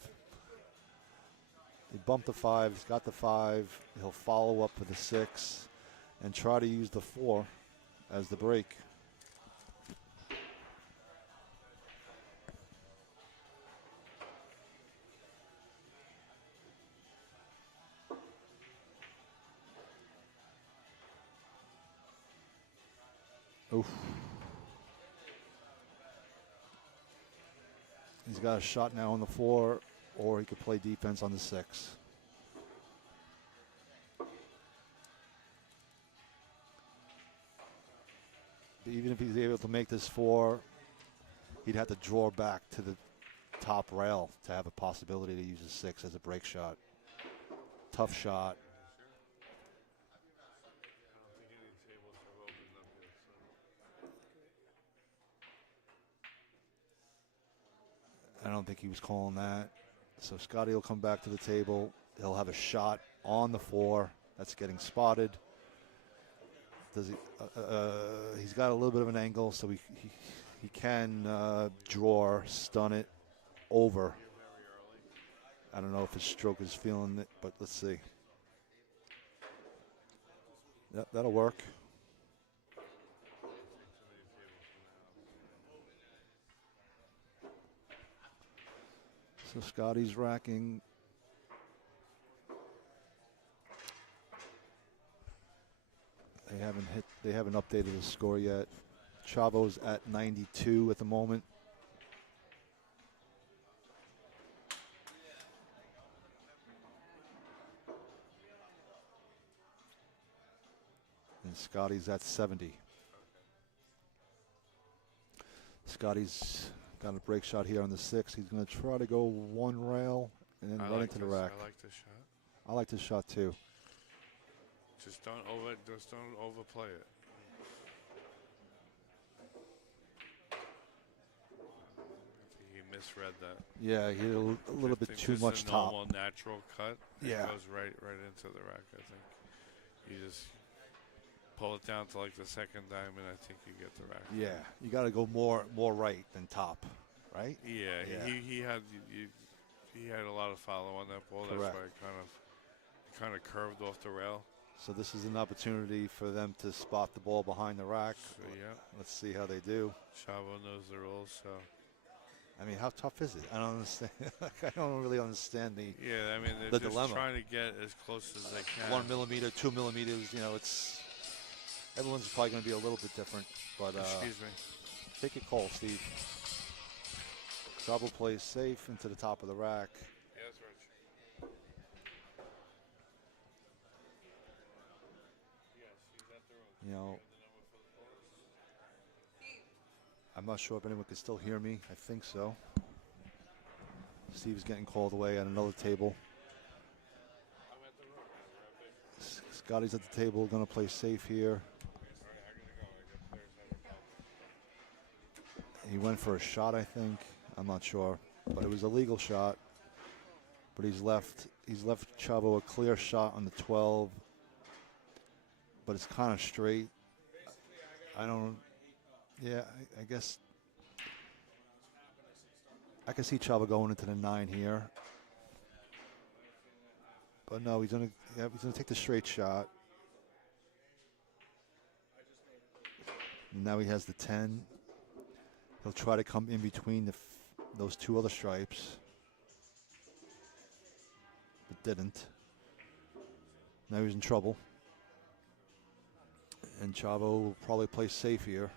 He bumped the 5. He's got the 5. He'll follow up for the 6 and try to use the 4 as the break. Oof. He's got a shot now on the 4, or he could play defense on the 6. Even if he's able to make this 4, he'd have to draw back to the top rail to have a possibility to use a 6 as a break shot. Tough shot. I don't think he was calling that. So Scotty will come back to the table. He'll have a shot on the 4. That's getting spotted. Does he? He's got a little bit of an angle, so he can draw, stun it over. I don't know if his stroke is feeling it, but let's see. Yep, that'll work. So Scotty's racking. They haven't updated the score yet. Chavo's at 92 at the moment. And Scotty's at 70. Scotty's got a break shot here on the 6. He's going to try to go 1 rail and then run into the rack. I like this shot. I like this shot too. Just don't overplay it. He misread that. Yeah, he did a little bit too much a top. normal natural cut. Yeah. It goes right into the rack, I think. You just pull it down to like the second diamond, I think you get the rack. Yeah, you got to go more right than top, right? Yeah, Yeah. He had a lot of follow on that ball. Correct. That's why it kind of curved off the rail. So this is an opportunity for them to spot the ball behind the rack. So, yeah. Let's see how they do. Chavo knows the rules, so. I mean, how tough is it? I don't understand. I don't really understand the Yeah, I mean, they're the just dilemma. trying to get as close as they can. 1 millimeter, 2 millimeters. You know, it's everyone's probably going to be a little bit different. But Excuse me. take your call, Steve. Chavo plays safe into the top of the rack. Yeah, that's right. You know, I'm not sure if anyone can still hear me. I think so. Steve's getting called away at another table. Scotty's at the table, going to play safe here. He went for a shot, I think. I'm not sure, but it was a legal shot. But he's left Chavo a clear shot on the 12. But it's kind of straight. I don't Yeah, I guess I can see Chavo going into the 9 here. But no, he's gonna take the straight shot. Now he has the 10. He'll try to come in between those two other stripes, but didn't. Now he's in trouble. And Chavo will probably play safe here.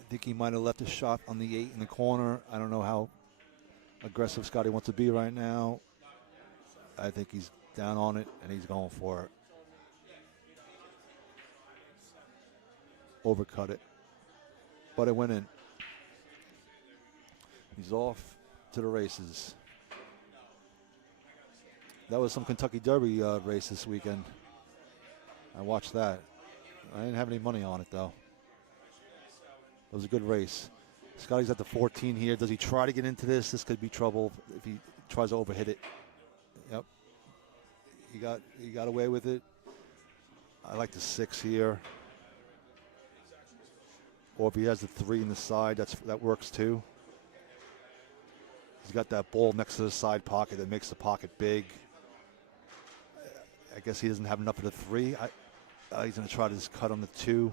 I think he might have left a shot on the 8 in the corner. I don't know how aggressive Scotty wants to be right now. I think he's down on it, and he's going for it. Overcut it. But it went in. He's off to the races. That was some Kentucky Derby race this weekend. I watched that. I didn't have any money on it, though. It was a good race. Scotty's at the 14 here. Does he try to get into this? This could be trouble if he tries to overhit it. Yep. He got away with it. I like the 6 here. Or if he has the 3 in the side, that works too. He's got that ball next to the side pocket that makes the pocket big. I guess he doesn't have enough of the 3. He's going to try to just cut on the 2.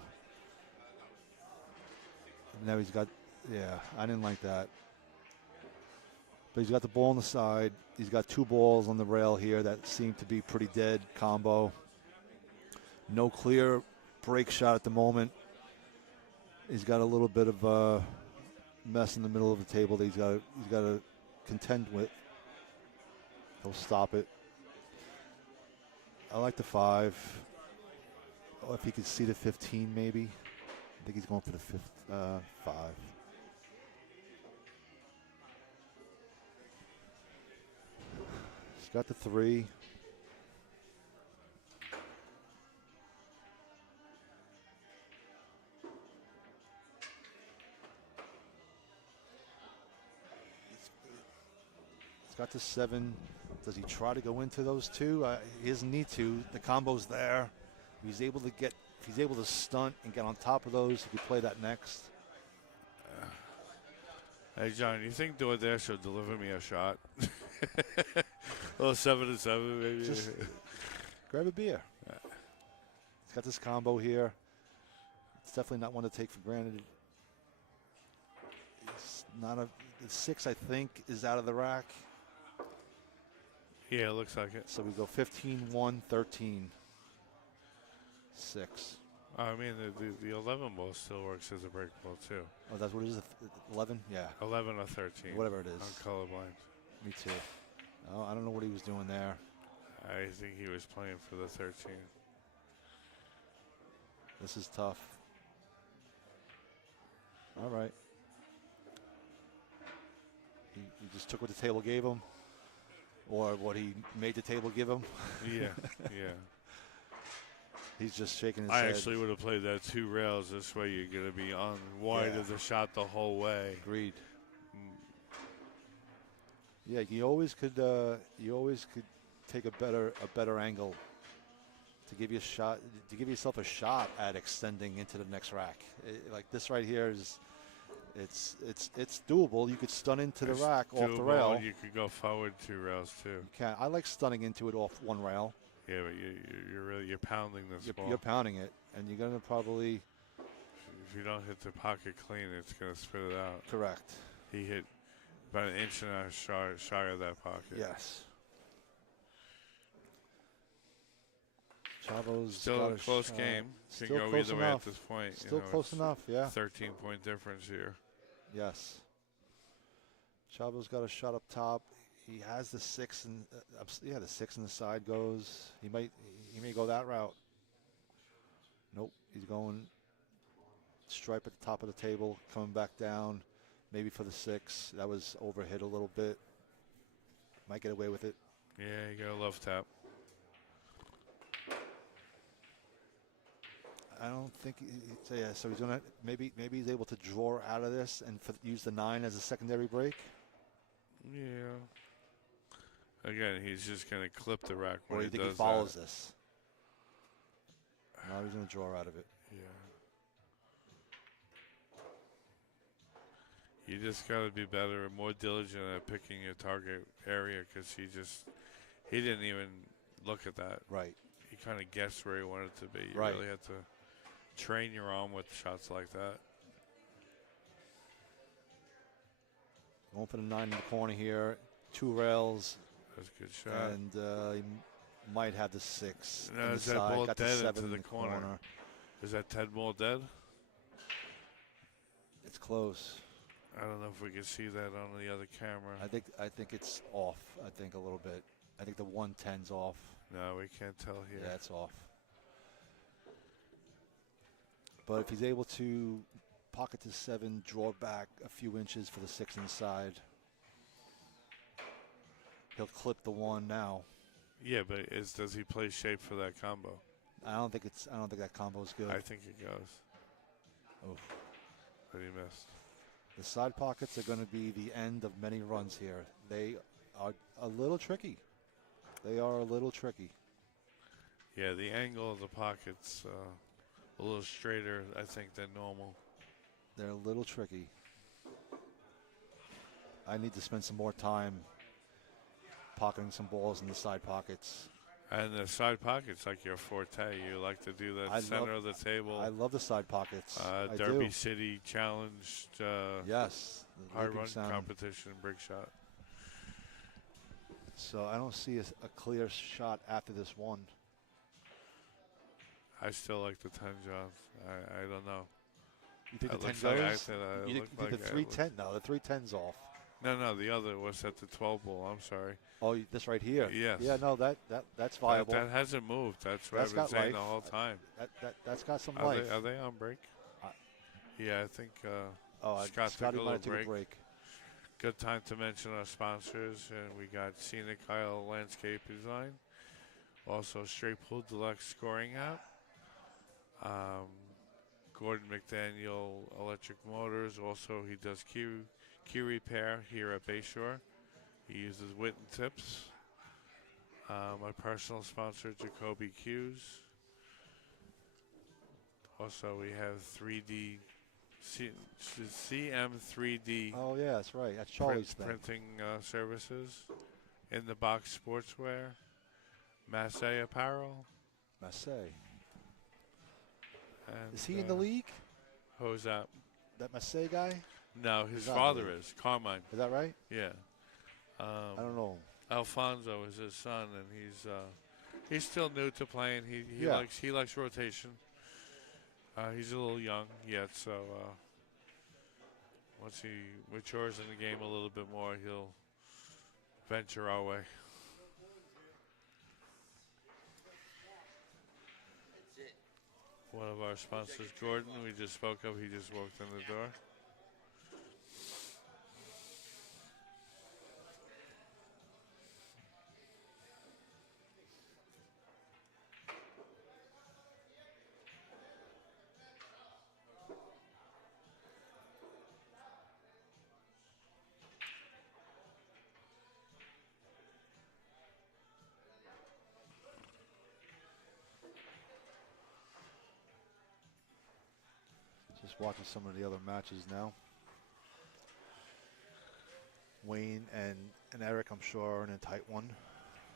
Now he's got, I didn't like that. But he's got the ball on the side. He's got 2 balls on the rail here that seem to be pretty dead combo. No clear break shot at the moment. He's got a little bit of a mess in the middle of the table that he's got to contend with. He'll stop it. I like the 5. Oh, if he could see the 15 maybe. I think he's going for the 5. He's got the 3. He's got the 7. Does he try to go into those 2? He doesn't need to. The combo's there. If he's able to stunt and get on top of those, he could play that next. Hey, John, you think DoorDash will deliver me a shot? A little 7-7, maybe. Just grab a beer. He's got this combo here. It's definitely not one to take for granted. It's not the 6, I think, is out of the rack. Yeah, it looks like it. So we go 15, 1, 13, 6. I mean, the 11 ball still works as a break ball, too. Oh, that's what it is? 11? Yeah. 11 or 13. Whatever it is. I'm colorblind. Me too. Oh, I don't know what he was doing there. I think he was playing for the 13. This is tough. All right. He just took what the table gave him, or what he made the table give him. Yeah, yeah. He's just shaking his I head. actually would have played that 2 rails. This way you're going to be on wide of the shot the whole way. Agreed. Yeah, you always could take a better angle to give you a shot, to give yourself a shot at extending into the next rack. Like this right here is, it's doable. You could stun into the rack off the rail. You could go forward 2 rails too. You can. I like stunning into it off 1 rail. Yeah, but you're pounding this ball. You're pounding it, and you're gonna probably. If you don't hit the pocket clean, it's gonna spit it out. Correct. He hit about an inch and a half shy of that pocket. Yes. Chavo's still a close game. Can go either way at this point. Still close enough, yeah. 13-point difference here. Yes. Chavo's got a shot up top. He has the 6 and the 6 in the side goes. He may go that route. Nope. He's going stripe at the top of the table, coming back down, maybe for the 6. That was overhit a little bit. Might get away with it. Yeah, you got a love tap. I don't think so. Yeah, so he's gonna maybe he's able to draw out of this and use the 9 as a secondary break. Yeah. Again, he's just going to clip the rack Or when do you he think does he follows that. this? No, he's going to draw out of it. Yeah. You just got to be better and more diligent at picking your target area because he didn't even look at that. Right. He kind of guessed where he wanted it to be. You Right. really had to train your arm with shots like that. Going for the 9 in the corner here. 2 rails. That's a good shot. And he might have the 6. No, on the is that side. ball Got dead the 7 into in the the corner? Is that 10 ball dead? It's close. I don't know if we can see that on the other camera. I think it's off. I think a little bit. I think the 110's off. No, we can't tell here. Yeah, it's off. But if he's able to pocket the 7, draw back a few inches for the 6 inside, he'll clip the 1 now. Yeah, but does he play shape for that combo? I don't think that combo's good. I think it goes. Oof. But he missed. The side pockets are going to be the end of many runs here. They are a little tricky. They are a little tricky. Yeah, the angle of the pocket's a little straighter, I think, than normal. They're a little tricky. I need to spend some more time pocketing some balls in the side pockets. And the side pocket's like your forte. You like to do that center of the table. I love the side pockets. Derby I do. City challenged. Yes. High run competition, brick shot. So I don't see a clear shot after this one. I still like the 10, John. I don't know. You think the 10 like goes? you think the 310? No, the 310's off. No, the other was at the 12 ball. I'm sorry. Oh, this right here. Yes. Yeah, no, that's viable. That hasn't moved. That's what I've been saying the whole time. That's got some life. Are they on break? Yeah, I think Scotty took a might little take a break. Good time to mention our sponsors. And we got Scenic Isle Landscape Design. Also, Straight Pool Deluxe Scoring App. Gordon McDaniel Electric Motors. Also, he does key repair here at Bayshore. He uses Witten Tips. My personal sponsor, Jacoby Q's. Also, we have 3D, CM3D. Oh, yeah, that's right. That's Charlie's thing. Printing services. In the Box Sportswear. Massey Apparel. Massey. And, is he in the league? Who's that? That Massey guy? No, his father is. Carmine. Is that right? Yeah. I don't know. Alfonso is his son, and he's still new to playing. He likes rotation. He's a little young yet, so once he matures in the game a little bit more, he'll venture our way. That's it. One of our sponsors, Gordon, we just spoke of. He just walked in the door. Just watching some of the other matches now. Wayne and Eric, I'm sure, are in a tight one.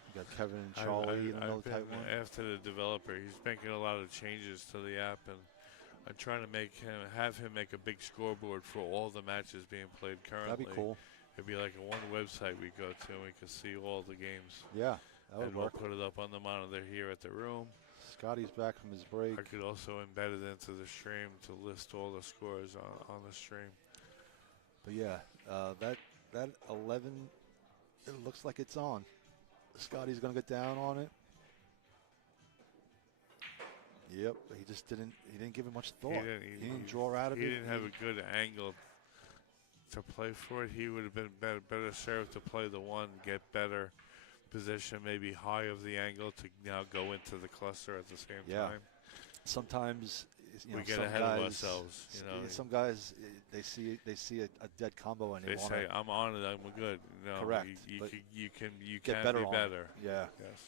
You got Kevin and Charlie in another tight one. After the developer, he's making a lot of changes to the app, and I'm trying to have him make a big scoreboard for all the matches being played currently. That'd be cool. It'd be like one website we go to, and we can see all the games. Yeah, that would and work. We'll put it up on the monitor here at the room. Scotty's back from his break. I could also embed it into the stream to list all the scores on the stream. But yeah, that 11, it looks like it's on. Scotty's going to get down on it. Yep, he just didn't give it much thought. He didn't draw out of it. He didn't have a good angle to play for it. He would have been better served to play the one, get better position, maybe high of the angle to now go into the cluster at the same time. Sometimes You know, we get some ahead guys, of ourselves. You know, some guys they see a dead combo and they they want say, to "I'm on it. I'm good." No, correct. You but you get can better be on better. it. Yeah, Yes.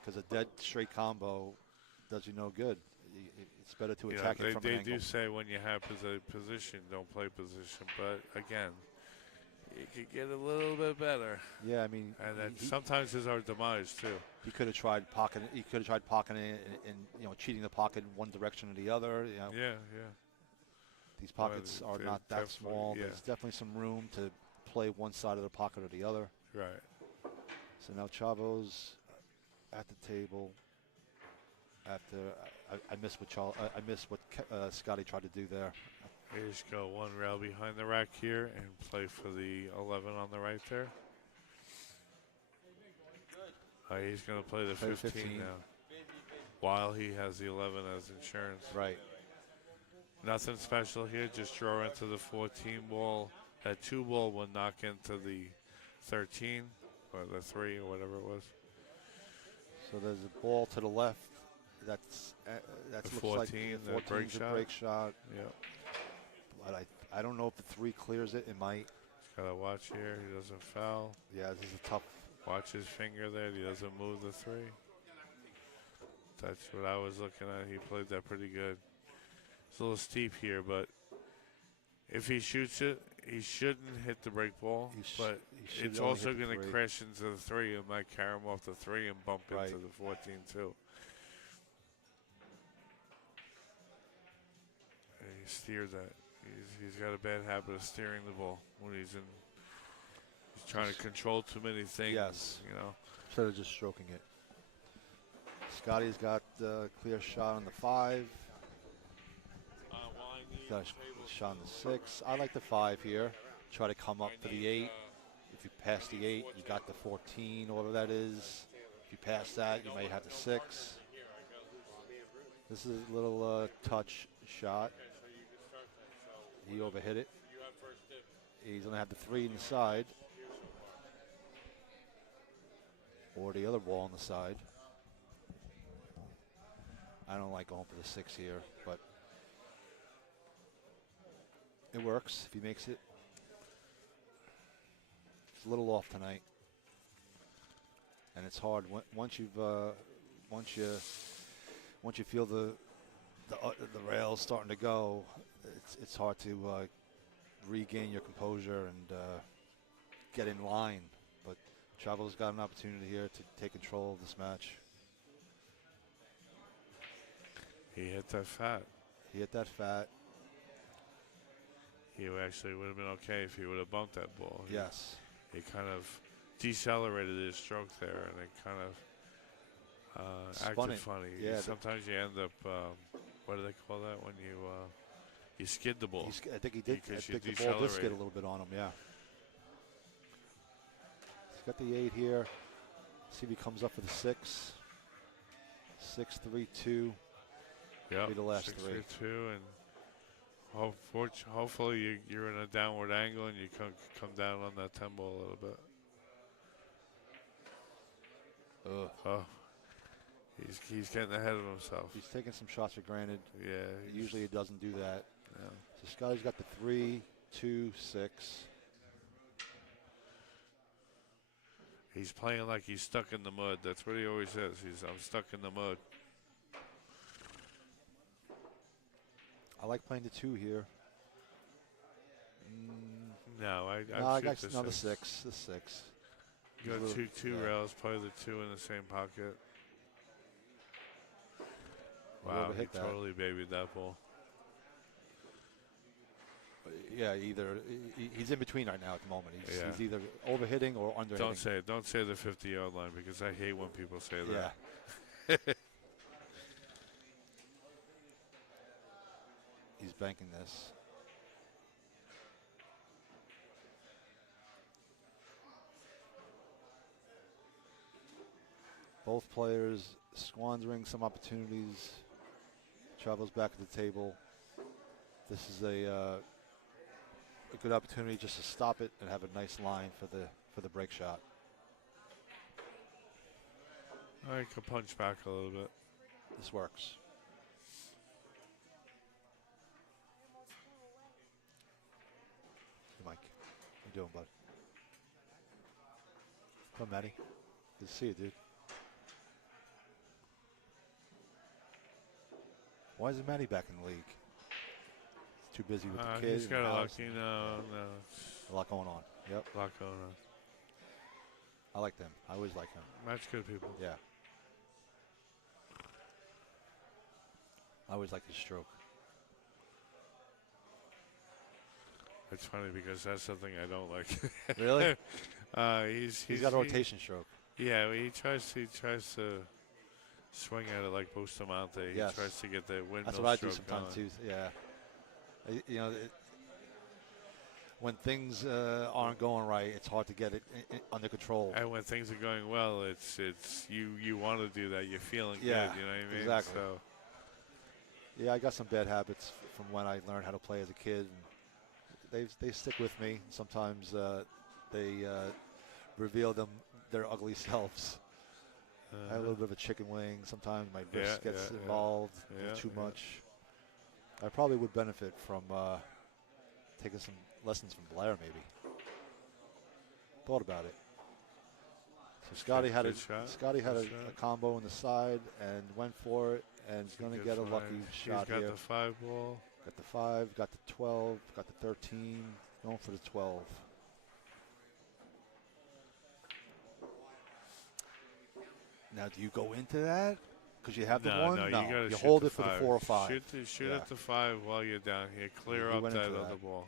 because a dead straight combo does you no good. It's better to You know, attack it from an they angle. do say when you have position, don't play position. But again, you could get a little bit better. Yeah, I mean, And then sometimes is our demise too. he could have tried pocketing. He could have tried pocketing it and cheating the pocket in one direction or the other. You know, Yeah. these pockets are not that small. Yeah. There's definitely some room to play one side of the pocket or the other. Right. So now Chavo's at the table. After I missed what Scotty tried to do there. You just go one rail behind the rack here and play for the 11 on the right there. He's going to play the 15 now. While he has the 11 as insurance. Right. Nothing special here. Just draw into the 14 ball. That 2 ball will knock into the 13 or the 3 or whatever it was. So there's a ball to the left. That's The looks 14, like the the break 14's a shot. break shot. Yep. But I don't know if the 3 clears it. It might. Just got to watch here. He doesn't foul. Yeah, this is a tough. Watch his finger there. He doesn't move the 3. That's what I was looking at. He played that pretty good. It's a little steep here, but if he shoots it, he shouldn't hit the break ball. But it's also going to crash into the 3. It might carry him off the 3 and bump into the 14 too. And he steered that. He's got a bad habit of steering the ball when he's in. He's trying to control too many things. Yes. You know. Instead of just stroking it. Scotty's got a clear shot on the 5. Got a shot on the 6. I like the 5 here. Try to come up for the 8. If you pass the 8, you got the 14, whatever that is. If you pass that, you may have the 6. This is a little touch shot. He overhit it. He's going to have the 3 in the side. Or the other ball on the side. I don't like going for the 6 here, but it works if he makes it. It's a little off tonight, and it's hard once you feel the rails starting to go. It's hard to regain your composure and get in line. But Chavo's got an opportunity here to take control of this match. He hit that fat. He hit that fat. He actually would have been okay if he would have bumped that ball. Yes. He kind of decelerated his stroke there, and it kind of acted funny. Yeah, sometimes you end up, what do they call that when you skid the ball? I think he did. I think the ball did skid a little bit on him, yeah. He's got the 8 here. See if he comes up for the 6. 6-3-2. Yeah, be the last 3. 6-3-2, and hopefully you're in a downward angle and you come down on that 10 ball a little bit. Oh, he's getting ahead of himself. He's taking some shots for granted. Yeah. Usually he doesn't do that. Yeah. So Scotty's got the 3, 2, 6. He's playing like he's stuck in the mud. That's what he always says. I'm stuck in the mud. I like playing the 2 here. No, I got another 6. The 6. You go two rails, play the 2 in the same pocket. Wow, he totally babied that ball. Yeah, he's in between right now at the moment. He's either overhitting or underhitting. Don't say it. Don't say the 50-yard line because I hate when people say that. Yeah. He's banking this. Both players squandering some opportunities. Chavo's back at the table. This is a good opportunity just to stop it and have a nice line for the break shot. I can punch back a little bit. This works. doing, bud? Come, Matty. Good to see you, dude. Why isn't Matty back in the league? He's too busy with the kids. He's got a lot. No, A lot going on. Yep. a lot going on. I like them. I always like him. Match good people. Yeah. I always like his stroke. It's funny because that's something I don't like. Really? He's got a rotation stroke. Yeah, he tries to swing at it like Bustamante. Yes. He tries to get the windmill That's what I do stroke sometimes going. too. Yeah. You know, when things aren't going right, it's hard to get it under control. And when things are going well, it's you want to do that. You're feeling good. You know what I mean? Exactly. So Yeah, I got some bad habits from when I learned how to play as a kid. And they stick with me. Sometimes they reveal their ugly selves. I have a little bit of a chicken wing. Sometimes my wrist gets involved too much. I probably would benefit from taking some lessons from Blair, maybe. Thought about it. So Scotty had a combo on the side and went for it, and he's going to get a lucky shot here. He's got the 5 ball. Got the 5, got the 12, got the 13, going for the 12. Now, do you go into that? Because you have the 1? No, No, you hold the it for the 4 or 5. Shoot at the 5 while you're down here. Clear up that other ball.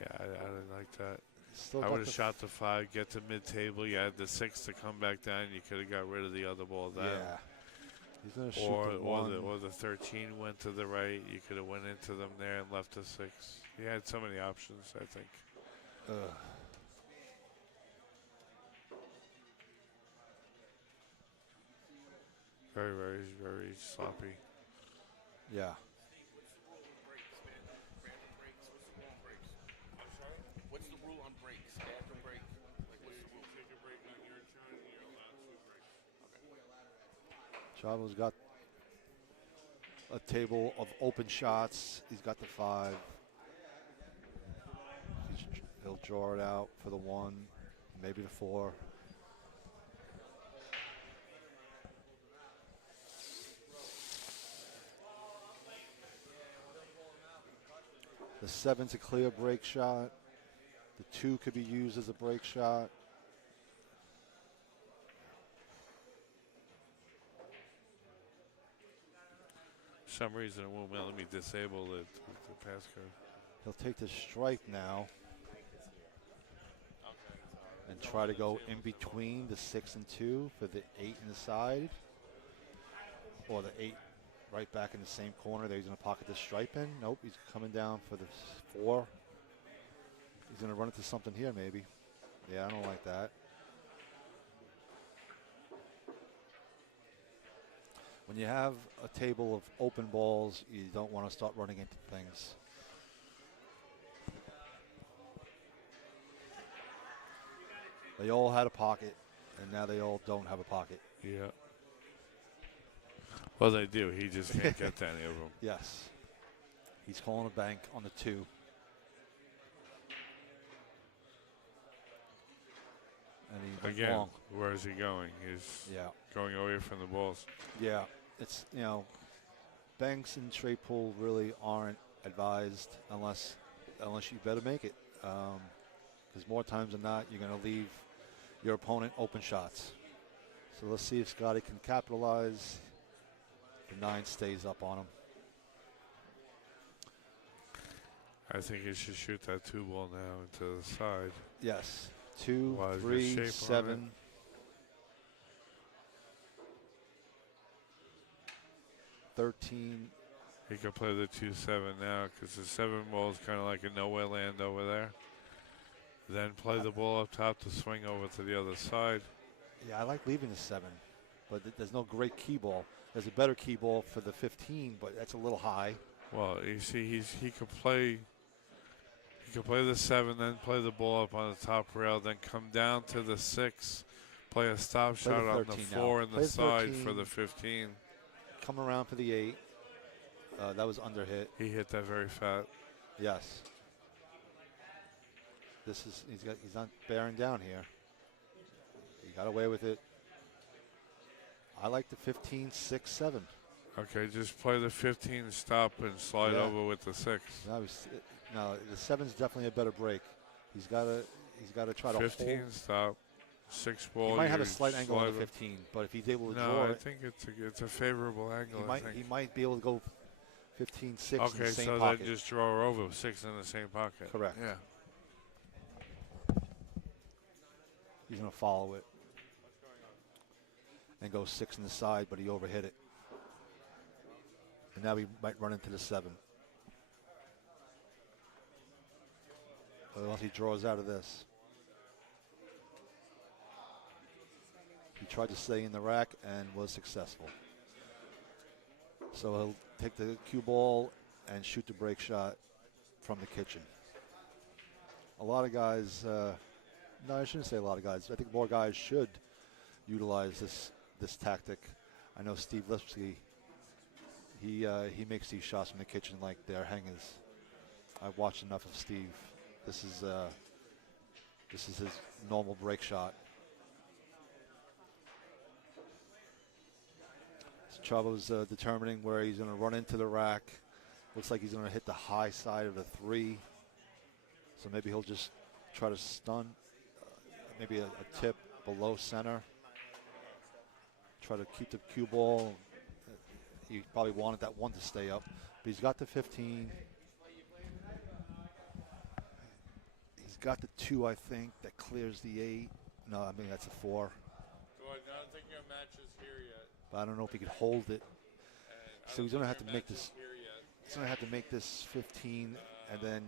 Yeah, I didn't like that. I would have shot the 5, get to mid-table. You had the 6 to come back down. You could have got rid of the other ball then. Yeah. He's going to shoot the 1. Or the 13 went to the right. You could have went into them there and left the 6. He had so many options, I think. Very, very, very sloppy. Yeah. What's the rule on breaks? After break, like what's the rule? Take a break on your turn, and you're allowed 2 breaks. Chavo's got a table of open shots. He's got the 5. He'll draw it out for the 1, maybe the 4. The 7's a clear break shot. The 2 could be used as a break shot. For some reason, it won't let me disable the passcode. He'll take the stripe now and try to go in between the 6 and 2 for the 8 in the side, or the 8 right back in the same corner that he's going to pocket the stripe in. Nope, he's coming down for the 4. He's going to run into something here, maybe. Yeah, I don't like that. When you have a table of open balls, you don't want to start running into things. They all had a pocket, and now they all don't have a pocket. Yeah. Well, they do. He just can't get to any of them. Yes. He's calling a bank on the 2. And he went Again, long. where is he going? He's going away from the balls. Yeah. It's, banks and straight pool really aren't advised unless you better make it. Because more times than not, you're going to leave your opponent open shots. So let's see if Scotty can capitalize. The 9 stays up on him. I think he should shoot that 2 ball now into the side. Yes. 2, Well, 3, 7. 13. He could play the 2-7 now because the 7 ball is kind of like a nowhere land over there. Then play the ball up top to swing over to the other side. Yeah, I like leaving the 7, but there's no great key ball. There's a better key ball for the 15, but that's a little high. Well, you see, he could play the 7, then play the ball up on the top rail, then come down to the 6, play a stop shot on the 4 and the side for the 15. Come around for the 8. That was under hit. He hit that very fat. Yes. this is he's not bearing down here. He got away with it. I like the 15, 6, 7. Okay, just play the 15, stop, and slide Yeah. over with the 6. No, the 7's definitely a better break. He's got to try to 15, hold. stop, 6 ball. He might have a you slight angle on the slide 15, but if he's able to No, draw I it, think it's a favorable angle. I think. he might be able to go 15, 6 in Okay, the same so pocket. then just draw over 6 in the same pocket. Correct. Yeah. He's going to follow it and go 6 in the side, but he overhit it. And now he might run into the 7. But unless he draws out of this. He tried to stay in the rack and was successful. So he'll take the cue ball and shoot the break shot from the kitchen. A lot of guys, no, I shouldn't say a lot of guys. I think more guys should utilize this tactic. I know Steve Lipsky, he makes these shots from the kitchen like they're hangers. I've watched enough of Steve. This is his normal break shot. So Chavo's determining where he's going to run into the rack. Looks like he's going to hit the high side of the 3. So maybe he'll just try to stun, maybe a tip below center. Try to keep the cue ball. He probably wanted that 1 to stay up, but he's got the 15. He's got the 2, I think, that clears the 8. No, I mean that's a 4. Good. I don't think your match is here yet. But I don't know if he could hold it. So he's going to have to make this. He's going to have to make this 15 and then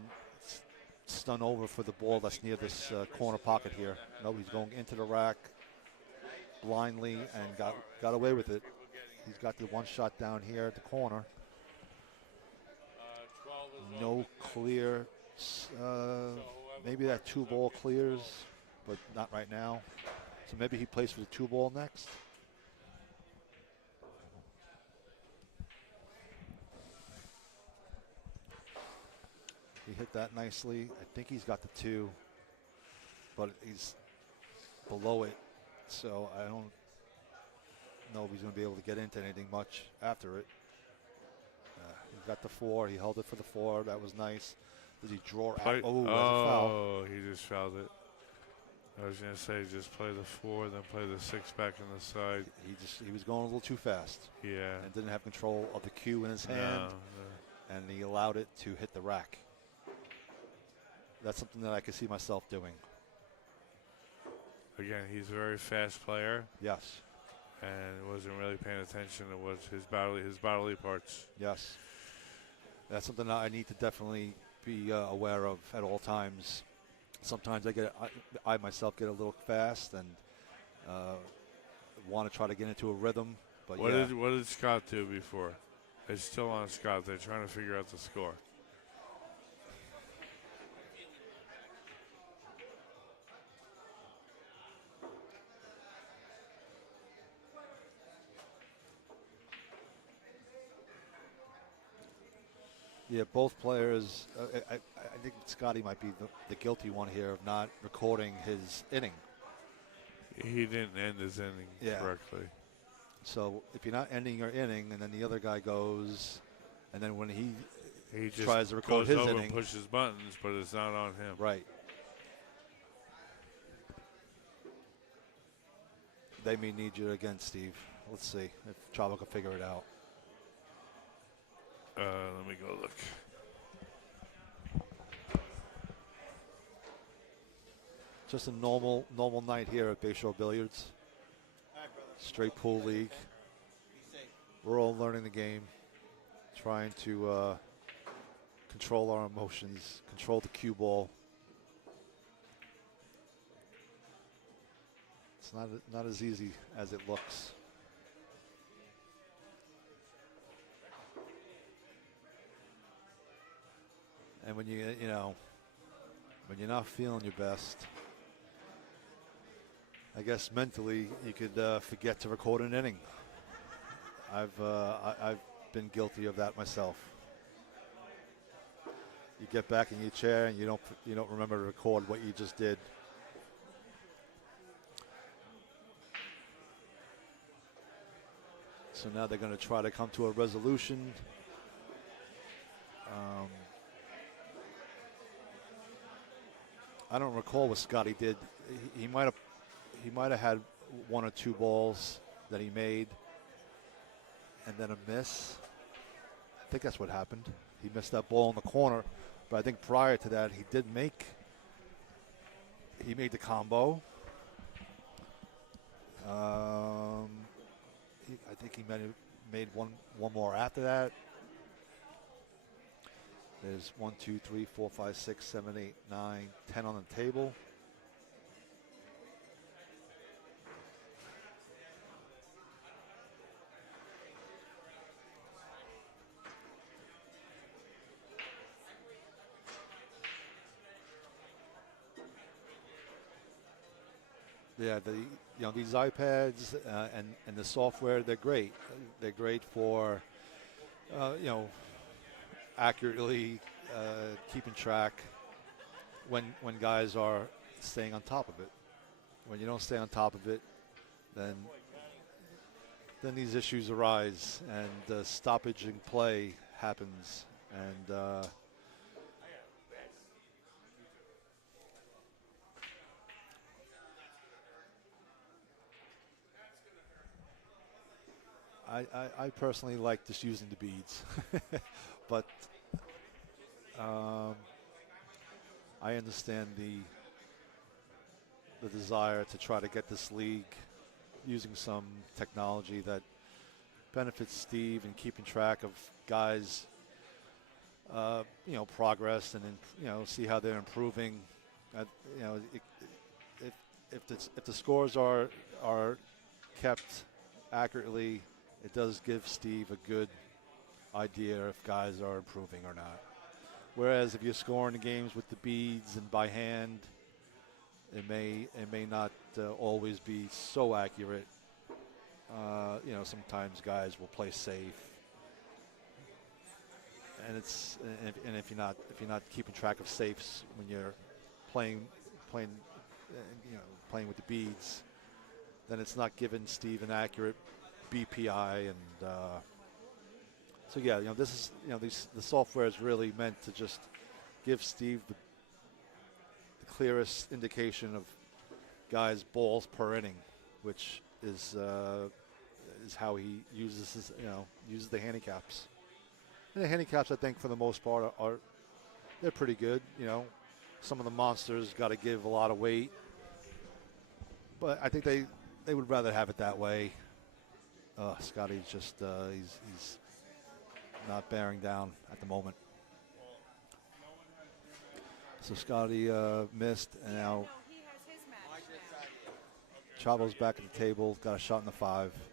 stun over for the ball that's near this corner pocket here. No, he's going into the rack blindly and got away with it. He's got the 1 shot down here at the corner. No clear. Maybe that 2 ball clears, but not right now. So maybe he plays for the 2 ball next. He hit that nicely. I think he's got the 2, but he's below it. So I don't know if he's going to be able to get into anything much after it. He got the 4. He held it for the 4. That was nice. Does he draw out? Oh, that's a foul. Oh, he just fouled it. I was going to say just play the 4, then play the 6 back on the side. He was going a little too fast. Yeah. And didn't have control of the cue in his hand. No. And he allowed it to hit the rack. That's something that I could see myself doing. Again, he's a very fast player. Yes. And wasn't really paying attention to what his bodily parts. Yes. That's something that I need to definitely be aware of at all times. Sometimes I myself get a little fast and want to try to get into a rhythm. But what did Scott do before? It's still on Scott. They're trying to figure out the score. Yeah, both players. I think Scotty might be the guilty one here of not recording his inning. He didn't end his inning correctly. So if you're not ending your inning, and then the other guy goes, and then when he just tries to record goes his over inning, and pushes buttons, but it's not on him. Right. They may need you again, Steve. Let's see if Chavo can figure it out. Let me go look. Just a normal night here at Bayshore Billiards. Straight pool league. We're all learning the game, trying to control our emotions, control the cue ball. It's not as easy as it looks. And when when you're not feeling your best, I guess mentally you could forget to record an inning. I've been guilty of that myself. you get back in your chair and you don't remember to record what you just did. So now they're going to try to come to a resolution. I don't recall what Scotty did. He might have had one or two balls that he made, and then a miss. I think that's what happened. He missed that ball in the corner, but I think prior to that he made the combo. I think he might have made one more after that. There's 1, 2, 3, 4, 5, 6, 7, 8, 9, 10 on the table. Yeah, these iPads and the software, they're great. They're great for accurately keeping track when guys are staying on top of it. When you don't stay on top of it, then these issues arise, and stoppage in play happens, and I personally like just using the beads, but I understand the desire to try to get this league using some technology that benefits Steve and keeping track of guys, progress and see how they're improving. If the scores are kept accurately, it does give Steve a good idea if guys are improving or not. Whereas if you're scoring the games with the beads and by hand, it may not always be so accurate. Sometimes guys will play safe, and if you're not keeping track of safes when you're playing with the beads, then it's not giving Steve an accurate BPI, and so yeah, this is the software is really meant to just give Steve the clearest indication of guys' balls per inning, which is how he uses the handicaps. And the handicaps, I think, for the most part, are they're pretty good. Some of the monsters got to give a lot of weight, but I think they would rather have it that way. Scotty's just he's not bearing down at the moment. So Scotty missed, and now He has his match now. Chavo's back at the table. Got a shot in the 5. Since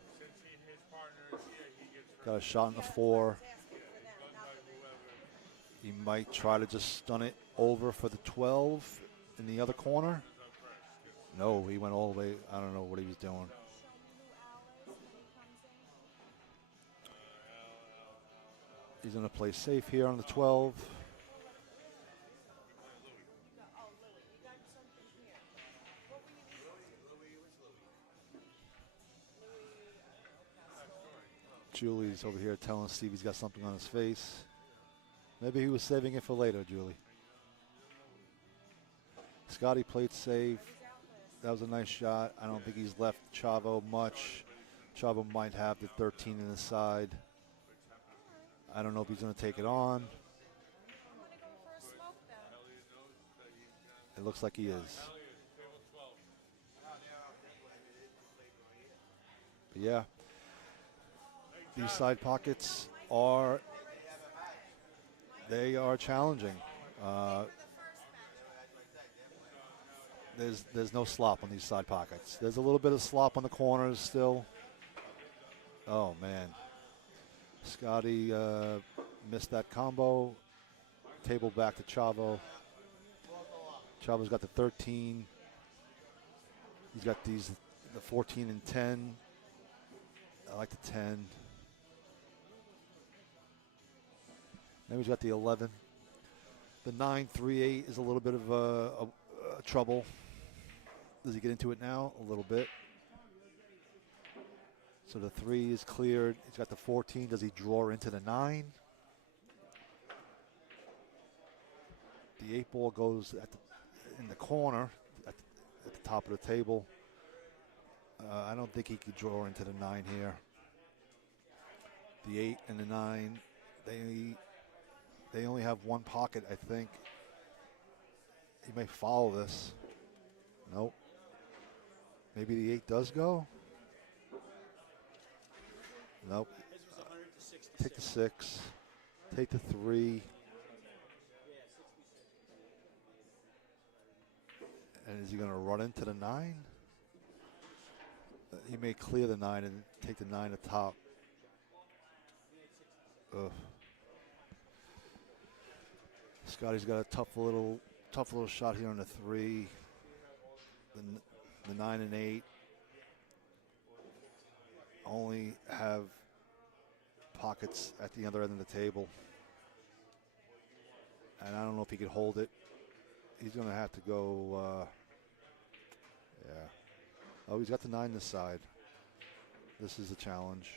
his partner is here, he gets Got a shot in the 4. Asking for them, not the league. He might try to just stun it over for the 12 in the other corner. No, he went all the way. I don't know what he was doing. Show new Alice when he comes in. He's going to play safe here on the 12. Oh, Louie, you got something here. What were you eating? Julie's over here telling Steve he's got something on his face. Maybe he was saving it for later, Julie. Scotty played safe. That was a nice shot. I don't think he's left Chavo much. Chavo might have the 13 in his side. I don't know if he's going to take it on. I'm going to go for a smoke then. It looks like he is. But yeah, these side pockets are challenging. There's no slop on these side pockets. There's a little bit of slop on the corners still. Oh man, Scotty missed that combo. Table back to Chavo. Chavo's got the 13. He's got the 14 and 10. I like the 10. Then he's got the 11. The 9-3-8 is a little bit of a trouble. Does he get into it now? A little bit. So the 3 is cleared. He's got the 14. Does he draw into the 9? The 8 ball goes in the corner at the top of the table. I don't think he could draw into the 9 here. The 8 and the 9, they only have one pocket, I think. He may follow this. Nope. Maybe the 8 does go. Nope. Take the 6. Take the 3. And is he going to run into the 9? He may clear the 9 and take the 9 at top. Ugh. Scotty's got a tough little shot here on the 3. The 9 and 8 only have pockets at the other end of the table. And I don't know if he could hold it. He's going to have to go, yeah. Oh, he's got the 9 this side. This is a challenge.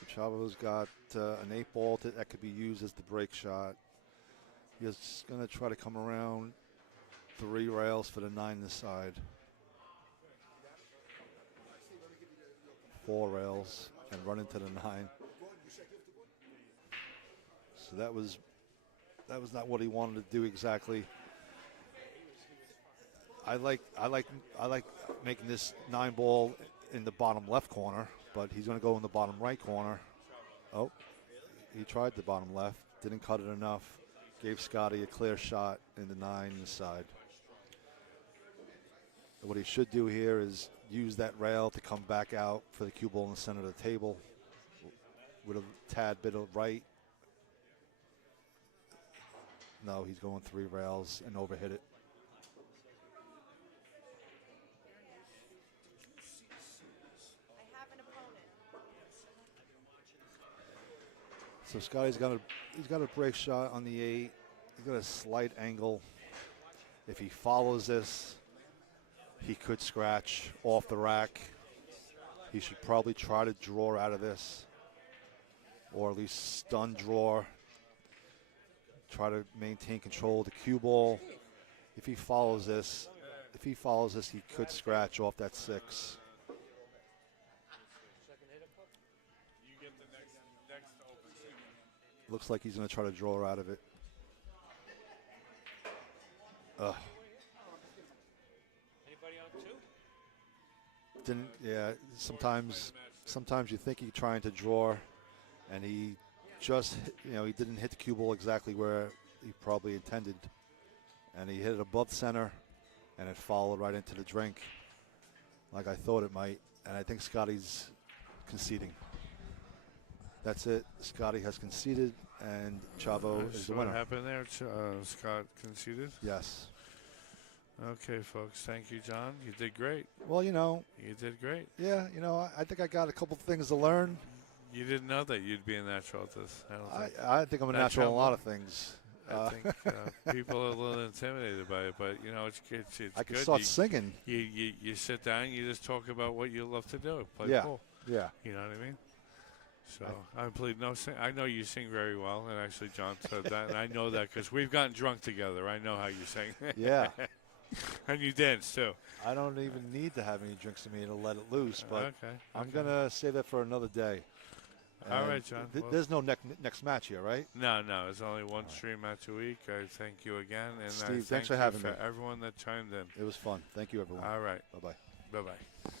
So Chavo's got an 8 ball that could be used as the break shot. He's going to try to come around 3 rails for the 9 this side. 4 rails and run into the 9. So that was not what he wanted to do exactly. I like making this 9 ball in the bottom left corner, but he's going to go in the bottom right corner. Oh, he tried the bottom left, didn't cut it enough. Gave Scotty a clear shot in the 9 this side. What he should do here is use that rail to come back out for the cue ball in the center of the table with a tad bit of right. No, he's going 3 rails and overhit it. I have an opponent. So Scotty's got a break shot on the 8. He's got a slight angle. If he follows this, he could scratch off the rack. He should probably try to draw out of this, or at least stun draw. Try to maintain control of the cue ball. If he follows this, he could scratch off that 6. You get the next open single. Looks like he's going to try to draw out of it. Anybody on 2? Didn't. Yeah. Sometimes you think he's trying to draw, and he just, he didn't hit the cue ball exactly where he probably intended, and he hit it above center, and it followed right into the drink, like I thought it might. And I think Scotty's conceding. That's it. Scotty has conceded, and Chavo is the winner. What happened there? Scott conceded? Yes. Okay, folks. Thank you, John. You did great. Well, You did great. yeah, I think I got a couple things to learn. You didn't know that you'd be a natural at this. I don't think. I think I'm a natural in a lot of things. I think people are a little intimidated by it, but it's I can good. start singing. You sit down, you just talk about what you love to do, play pool. Yeah. You know what I mean? So I played no sing. I know you sing very well, and actually John said that, and I know that because we've gotten drunk together. I know how you sing. Yeah. And you dance too. I don't even need to have any drinks in me to let it loose, but Okay. I'm gonna save that for another day. All And right, John. there's no next match here, right? No, there's only one stream match a week. I thank you again, and Steve, I thanks thank for you having for me. everyone that chimed in. It was fun. Thank you, everyone. All right. Bye-bye. Bye-bye.